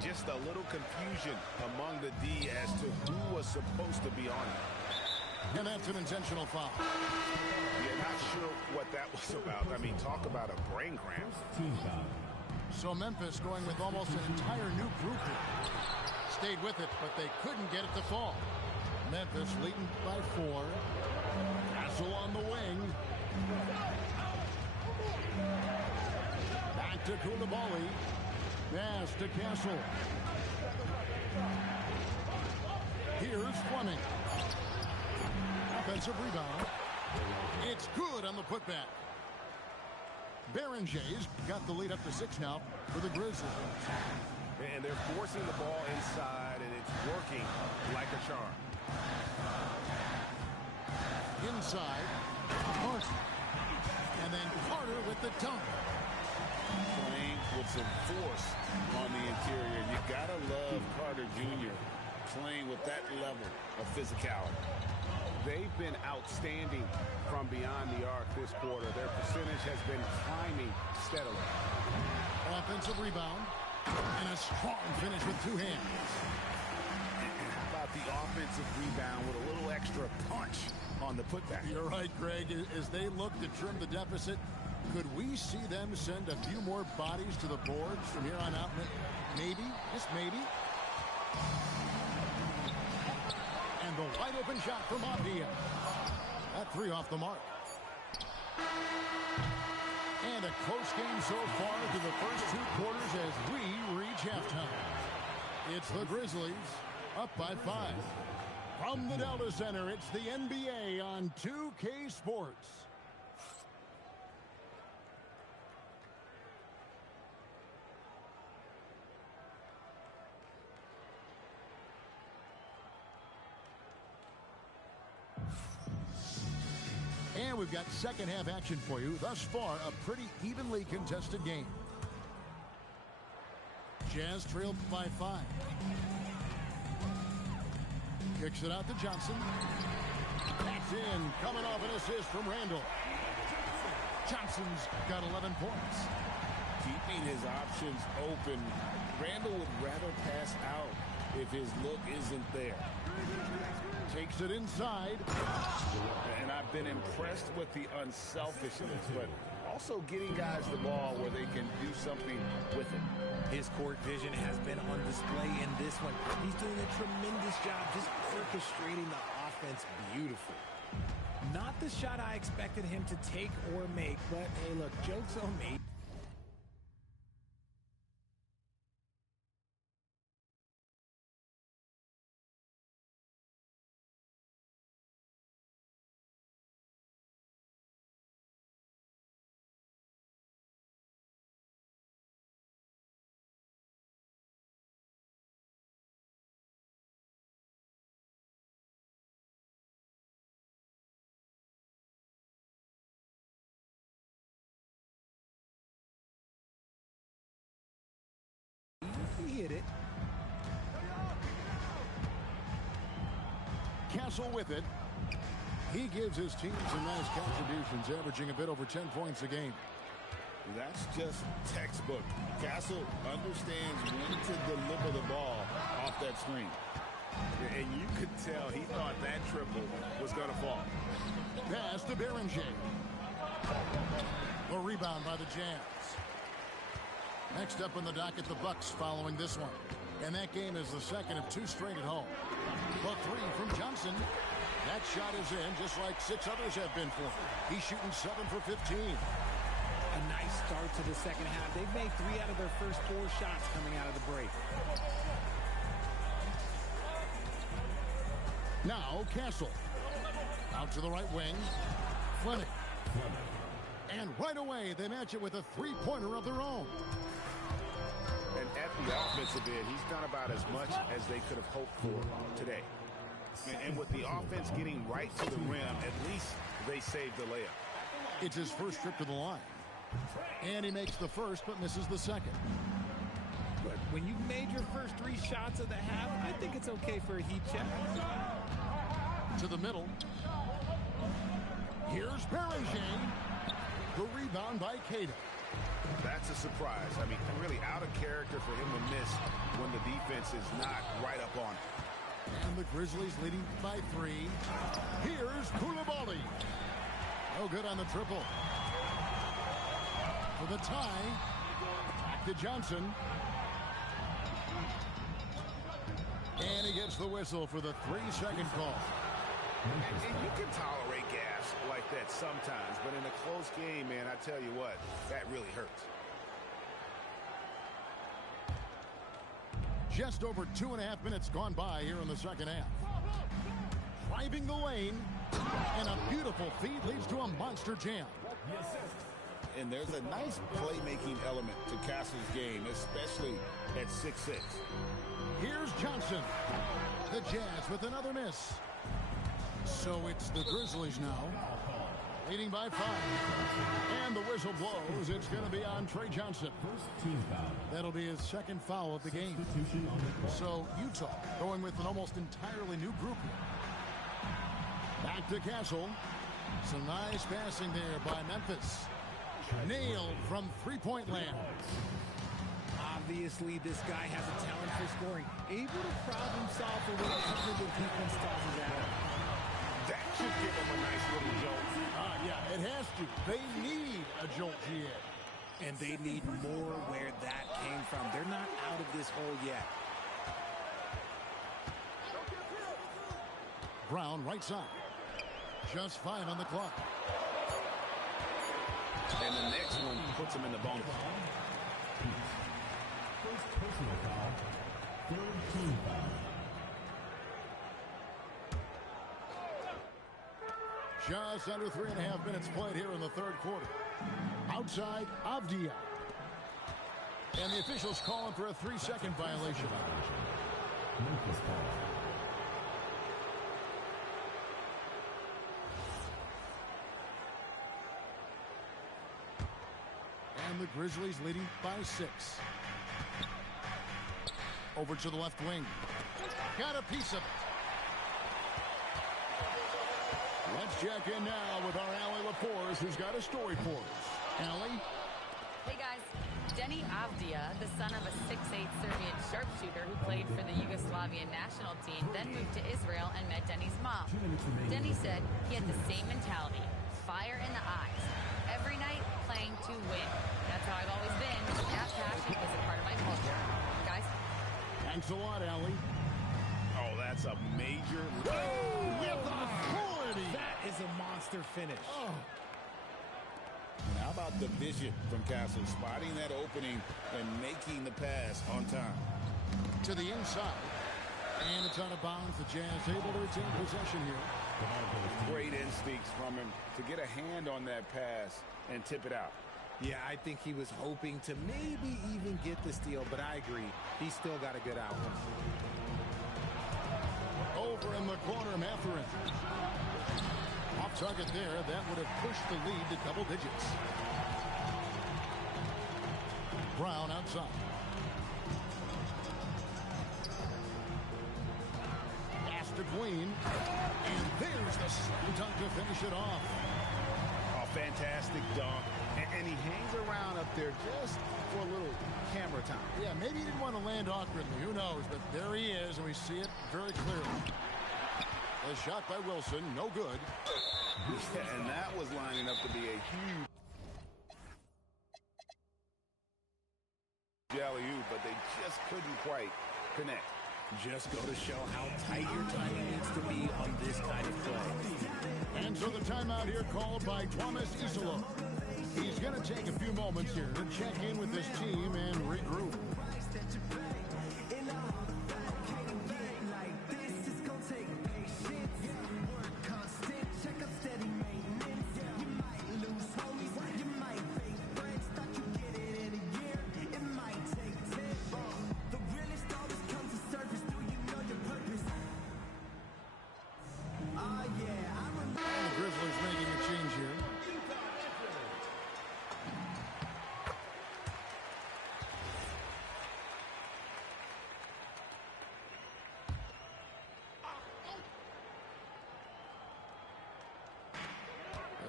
Just a little confusion among the D as to who was supposed to be on it. And that's an intentional foul. Yeah, not sure what that was about. I mean, talk about a brain cramp. So Memphis going with almost an entire new group here. Stayed with it, but they couldn't get it to fall. Memphis leading by 4. Castle on the wing. Back to Koulibaly. Pass to Castle. Here's Fleming. Offensive rebound. It's good on the putback. Berenjay's got the lead up to 6 now for the Grizzlies. And they're forcing the ball inside, and it's working like a charm. Inside. Carter. And then Carter with the dunk. Playing with some force on the interior. You gotta love Carter Jr. playing with that level of physicality. They've been outstanding from beyond the arc this quarter. Their percentage has been climbing steadily. Offensive rebound. And a strong finish with 2 hands. And how about the offensive rebound with a little extra punch on the putback? You're right, Greg. As they look to trim the deficit, could we see them send a few more bodies to the boards from here on out? Maybe, just maybe. And the wide open shot from Afdia. That 3 off the mark. And a close game so far to the first 2 quarters as we reach halftime. It's the Grizzlies up by 5. From the Delta Center, it's the NBA on 2K Sports. And And we've got second half action for you. Thus far, a pretty evenly contested game. Jazz trailed by 5. Kicks it out to Johnson. That's in. Coming off an assist from Randall. Johnson's got 11 points. Keeping his options open. Randall would rather pass out if his look isn't there. Takes it inside. And I've been impressed with the unselfishness, but also getting guys the ball where they can do something with it. His court vision has been on display in this one. He's doing a tremendous job just orchestrating the offense beautifully. Not the shot I expected him to take or make, but hey, look, joke's on me. He hit it. Castle with it. He gives his team some nice contributions, averaging a bit over 10 points a game. That's just textbook. Castle understands when to deliver the ball off that screen. And you could tell he thought that triple was going to fall. Pass to Berenger. A rebound by the Jazz. Next up on the docket, the Bucks following this one. And that game is the second of 2 straight at home. The 3 from Johnson. That shot is in, just like 6 others have been for him. He's shooting 7 for 15. A nice start to the second half. They've made 3 out of their first 4 shots coming out of the break. Now Castle. Out to the right wing. Fleming. And right away, they match it with a 3-pointer of their own. And at the offensive end, he's done about as much as they could have hoped for today. And with the offense getting right to the rim, at least they saved the layup. It's his first trip to the line. And he makes the first, but misses the second. But when you've made your first 3 shots of the half, I think it's okay for a heat check. To the middle. Here's Berenger. The rebound by Cato. That's a surprise. I mean, really out of character for him to miss when the defense is not right up on him. And the Grizzlies leading by 3. Here's Koulibaly. No good on the triple. For the tie, back to Johnson. And he gets the whistle for the 3-second call. And you can tolerate gas like that sometimes, but in a close game, man, I tell you what, that really hurts. Just over 2.5 minutes gone by here in the second half. Driving the lane, and a beautiful feed leads to a monster jam. And there's a nice playmaking element to Castle's game, especially at 6'6". Here's Johnson. The Jazz with another miss. So it's the Grizzlies now, leading by 5. And the whistle blows. It's going to be on Trey Johnson. That'll be his second foul of the game. So Utah going with an almost entirely new group here. Back to Castle. Some nice passing there by Memphis. Nailed from 3-point land. Obviously, this guy has a talent for scoring. Able to problem solve for whatever the defense tosses at him. That should give them a nice little jolt. Yeah, it has to. They need a jolt, GA. And they need more where that came from. They're not out of this hole yet. Brown, right side. Just 5 on the clock. And the next one puts him in the bonus. First personal foul. Third team foul. Just under 3.5 minutes played here in the third quarter. Outside, Avdia. And the officials calling for a 3-second violation. Memphis foul. And the Grizzlies leading by 6. Over to the left wing. Got a piece of it. Let's check in now with our Allie LaForce, who's got a story for us. Allie? Hey, guys. Denny Avdia, the son of a 6'8" Serbian sharpshooter who played for the Yugoslavian national team, then moved to Israel and met Denny's mom. Denny said he had the same mentality, fire in the eyes. Every night, playing to win. That's how I've always been. That passion is a part of my culture. Guys? Thanks a lot, Allie. Oh, that's a major... With authority! That is a monster finish. Oh. And how about the vision from Castle, spotting that opening and making the pass on time? To the inside. And it's out of bounds. The Jazz able to retain possession here. Great instincts from him to get a hand on that pass and tip it out. Yeah, I think he was hoping to maybe even get the steal, but I agree. He's still got a good outlet. Over in the corner, Mathurin. Off target there. That would have pushed the lead to double digits. Brown outside. Queen, and there's the slam dunk to finish it off. Oh, fantastic dunk. And he hangs around up there just for a little camera time. Yeah, maybe he didn't want to land awkwardly. Who knows? But there he is, and we see it very clearly. A shot by Wilson, no good. Yeah, and that was lining up to be a huge alley-oop, but they just couldn't quite connect. Just go to show how tight your timing needs to be on this kind of play. And so the timeout here called by Thomas Isolo. He's going to take a few moments here to check in with his team and regroup.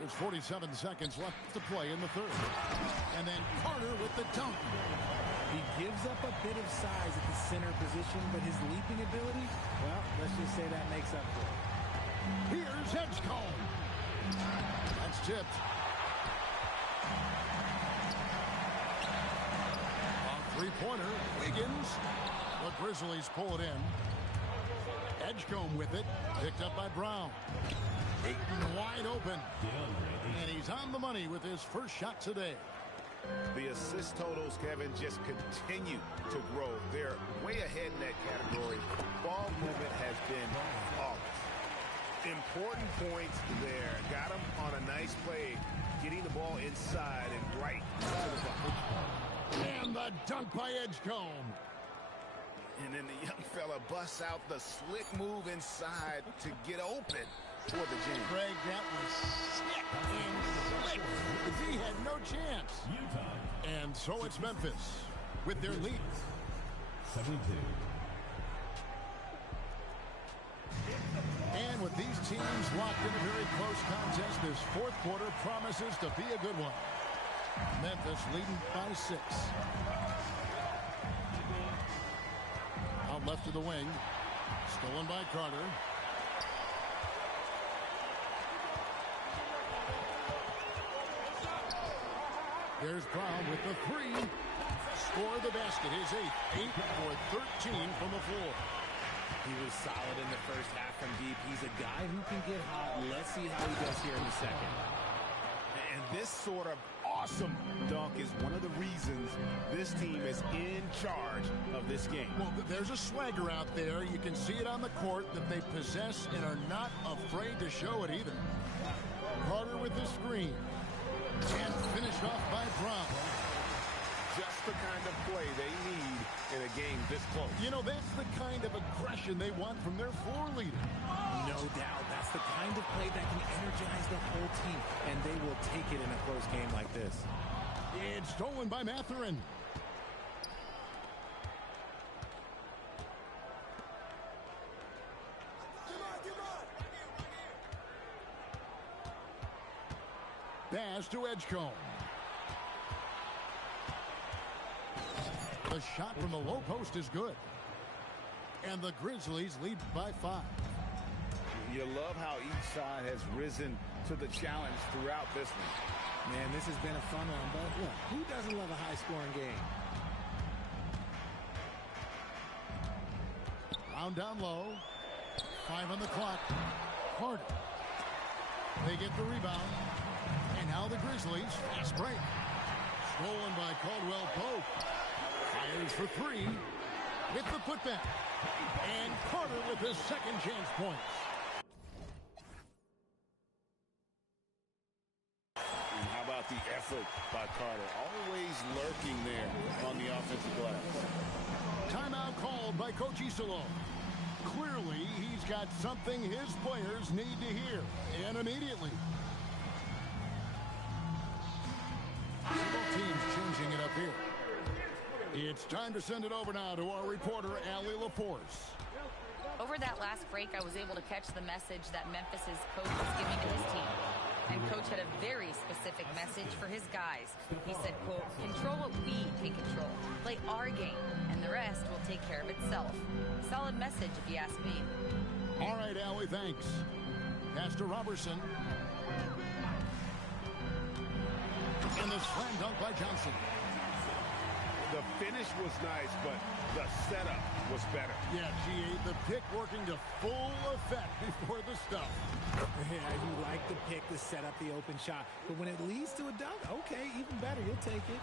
There's 47 seconds left to play in the third. And then Carter with the dunk. He gives up a bit of size at the center position, but his leaping ability, well, let's just say that makes up for it. Here's Edgecombe. That's tipped. A three-pointer. Wiggins. The Grizzlies pull it in. Edgecombe with it. Picked up by Brown. Ayton wide open. And he's on the money with his first shot today. The assist totals, Kevin, just continue to grow. They're way ahead in that category. Ball movement has been flawless. Important points there. Got him on a nice play, getting the ball inside and right to the bucket. And the dunk by Edgecombe. And then the young fella busts out the slick move inside to get open for the jam. Greg, that was slick and slick. He had no chance. And so it's Memphis with their lead. 72. And with these teams locked in a very close contest, this fourth quarter promises to be a good one. Memphis leading by 6. Out left of the wing. Stolen by Carter. There's Brown with the 3. Score the basket. His 8th. 8 for 13 from the floor. He was solid in the first half from deep. He's a guy who can get hot. Let's see how he does here in the second. And this sort of awesome dunk is one of the reasons this team is in charge of this game. Well, there's a swagger out there. You can see it on the court that they possess and are not afraid to show it either. Carter with the screen. And finished off by Brown. Just the kind of play they need in a game this close. You know, that's the kind of aggression they want from their floor leader. No doubt. That's the kind of play that can energize the whole team, and they will take it in a close game like this. It's stolen by Mathurin. Pass to Edgecombe. The shot from the low post is good. And the Grizzlies lead by 5. You love how each side has risen to the challenge throughout this one. Man, this has been a fun one, but look, who doesn't love a high-scoring game? Round down low. 5 on the clock. Carter. They get the rebound. And now the Grizzlies fast break. Stolen by Caldwell Pope. Fires for 3. With the putback. And Carter with his second chance points. And how about the effort by Carter? Always lurking there on the offensive glass. Timeout called by Coach Isolo. Clearly, he's got something his players need to hear. And immediately. Both teams changing it up here. It's time to send it over now to our reporter, Allie LaForce. Over that last break, I was able to catch the message that Memphis's coach was giving to his team. And coach had a very specific message for his guys. He said, quote, control what we can control. Play our game, and the rest will take care of itself. Solid message, if you ask me. All right, Allie, thanks. Pass to Robertson. And the slam dunk by Johnson. The finish was nice, but the setup was better. Yeah, GA, the pick working to full effect before the stuff. Yeah, you like the pick to set up the open shot. But when it leads to a dunk, okay, even better. You'll take it.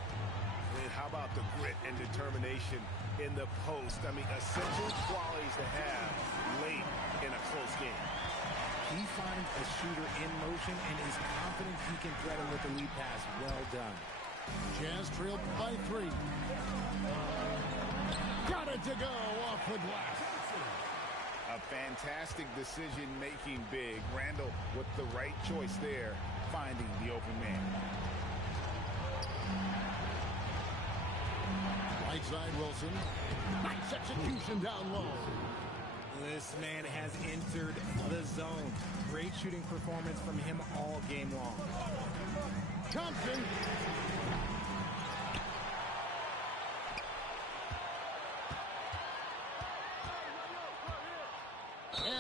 And how about the grit and determination in the post? I mean, essential qualities to have late in a close game. He finds a shooter in motion and is confident he can thread him with the lead pass. Well done. Jazz trailed by 3. Got it to go off the glass. A fantastic decision-making big. Randall with the right choice there, finding the open man. Right side, Wilson. Nice execution down low. This man has entered the zone. Great shooting performance from him all game long. Thompson.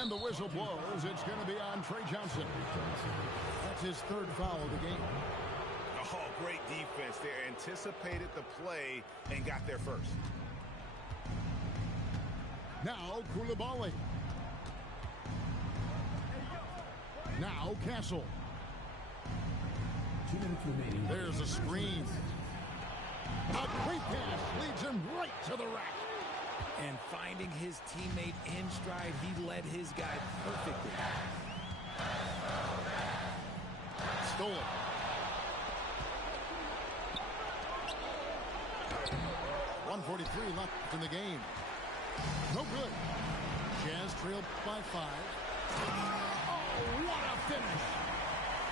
And the whistle blows. It's going to be on Trey Johnson. That's his 3rd foul of the game. Oh, great defense there. Anticipated the play and got there first. Now Coulibaly. Now Castle. 2 minutes remaining. There's a screen. A great pass leads him right to the rack. And finding his teammate in stride, he led his guy perfectly. Stolen. .143 left in the game. No good. Jazz trailed by 5. Oh, what a finish.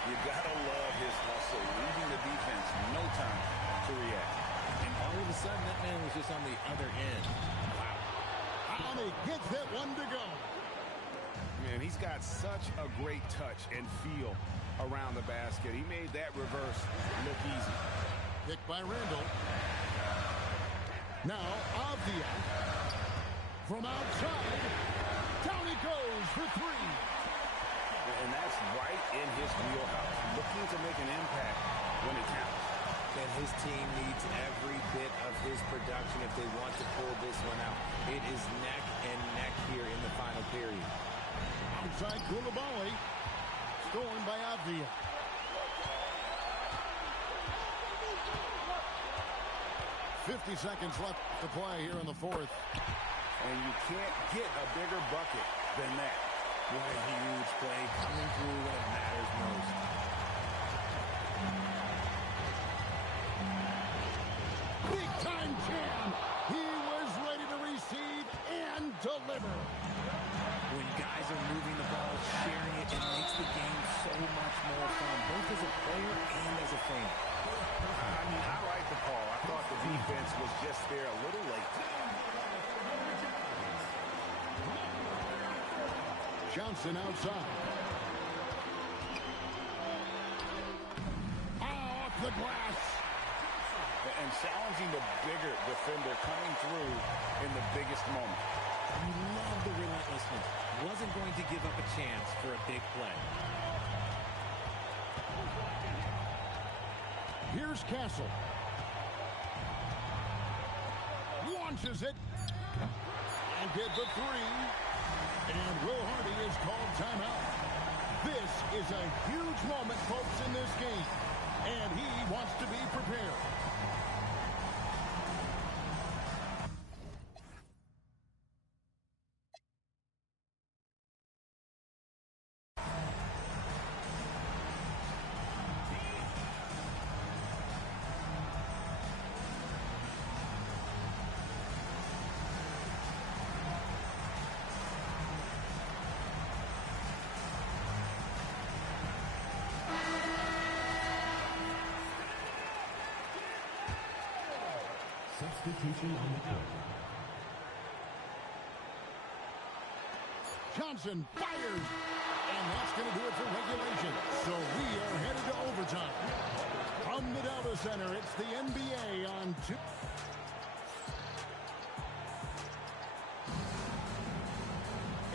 You gotta love his hustle, leaving the defense no time to react. And all of a sudden, that man was just on the other end. And he gets that one to go. Man, he's got such a great touch and feel around the basket. He made that reverse look easy. Picked by Randall. Now Avdia. From outside. Down he goes for 3. And that's right in his wheelhouse, looking to make an impact when it counts. And his team needs every bit of his production if they want to pull this one out. It is neck and neck here in the final period. Outside Coulibaly. Stolen by Avdia. .50 seconds left to play here in the 4th. And you can't get a bigger bucket than that. What a huge play coming through when it matters most. Big time jam. He was ready to receive and deliver. When guys are moving the ball, sharing it makes the game so much more fun, both as a player and as a fan. I mean, I like Johnson outside. Off the glass. And challenging the bigger defender coming through in the biggest moment. You love the relentlessness. Wasn't going to give up a chance for a big play. Here's Castle. Launches it. And get the three. And Will Hardy is called timeout. This is a huge moment, folks, in this game. And he wants to be prepared. Substitution on the court. Johnson fires. And that's going to do it for regulation. So we are headed to overtime. From the Delta Center, it's the NBA on 2.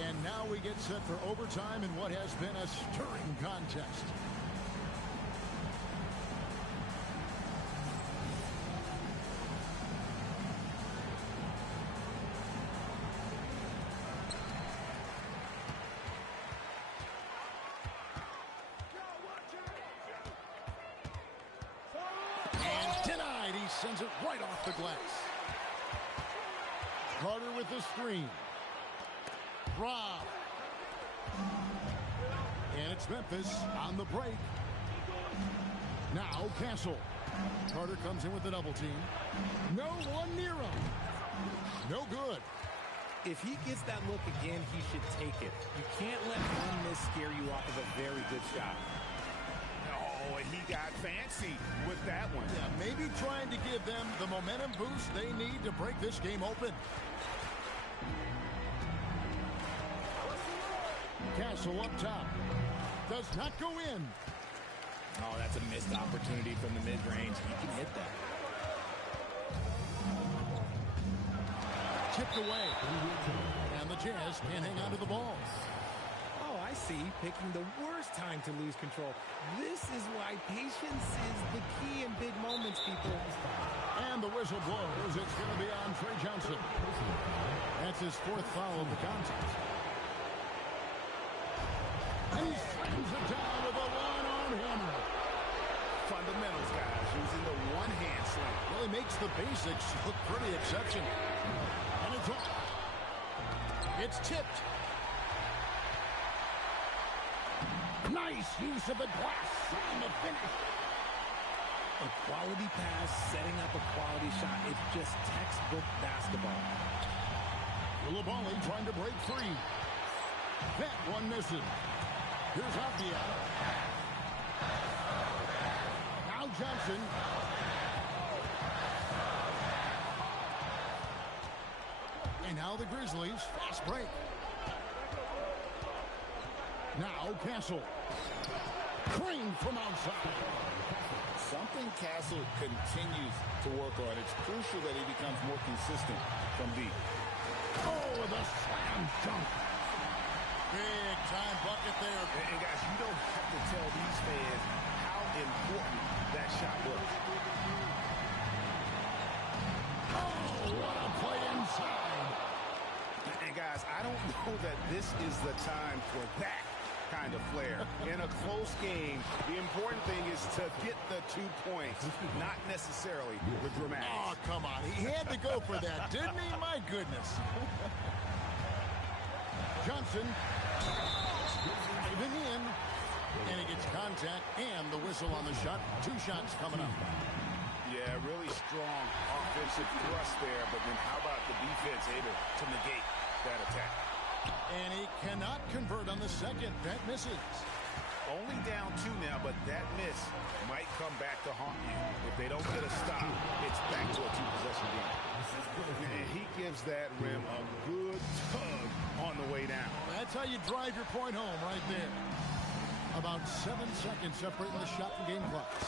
And now we get set for overtime in what has been a stirring contest. Sends it right off the glass. Carter with the screen. Rob. And it's Memphis on the break. Now Castle. Carter comes in with the double team. No one near him. No good. If he gets that look again, he should take it. You can't let one miss scare you off of a very good shot. Oh, he got fancy with that one. Yeah, maybe trying to give them the momentum boost they need to break this game open. Castle up top. Does not go in. Oh, that's a missed opportunity from the mid-range. He can hit that. Chipped away. And the Jazz can't hang on to the ball. Oh, I see. Picking the worst time to lose control. This is why patience is the key in big moments, people. And the whistle blows. It's going to be on Trey Johnson. That's his 4th foul of the contest. And he slams it down with a one-arm hammer. Fundamentals, guys, using the one-hand slam. Well, he makes the basics look pretty exceptional. And it's off. It's tipped. Nice use of the glass and the finish. A quality pass, setting up a quality shot. It's just textbook basketball. Coulibaly trying to break free. That one misses. Here's Avdia. Now Johnson. And now the Grizzlies. Fast break. Now Castle. Crane from outside. Something Castle continues to work on. It's crucial that he becomes more consistent from deep. Oh, the slam dunk. Big time bucket there. And guys, you don't have to tell these fans how important that shot was. Oh, what a play inside. And guys, I don't know that this is the time for that kind of flair. In a close game, the important thing is to get the 2 points, not necessarily the dramatics. Oh, come on. He had to go for that, didn't he? My goodness. Johnson driving in, and he gets contact and the whistle on the shot. 2 shots coming up. Yeah, really strong offensive thrust there, but then how about the defense able to negate that attack? And he cannot convert on the second. That misses. Only down 2 now, but that miss might come back to haunt you. If they don't get a stop, it's back to a 2-possession game. And he gives that rim a good tug on the way down. That's how you drive your point home right there. About 7 seconds separating the shot and game clocks.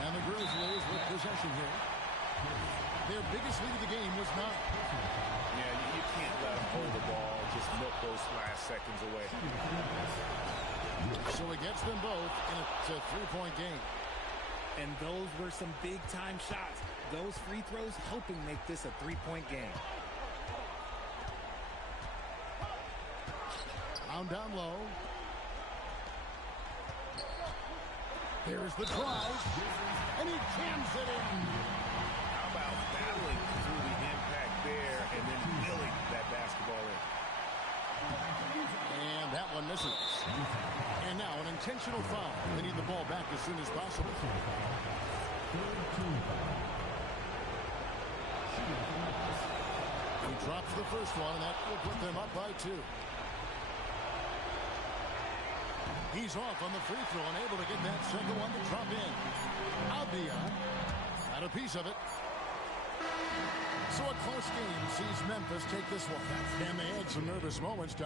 And the Grizzlies with possession here. Their biggest lead of the game was 9. Yeah, you can't let them hold the ball, just milk those last seconds away. So he gets them both, and it's a 3-point game. And those were some big-time shots. Those free throws helping make this a 3-point game. Down low. There's the drive. And he jams it in. How about battling through the impact there and then milling that basketball in? And that one misses. And now an intentional foul. They need the ball back as soon as possible. He drops the first one, and that will put them up by 2. He's off on the free throw, unable to get that second one to drop in. Abia had a piece of it. So a close game sees Memphis take this one. And they had some nervous moments.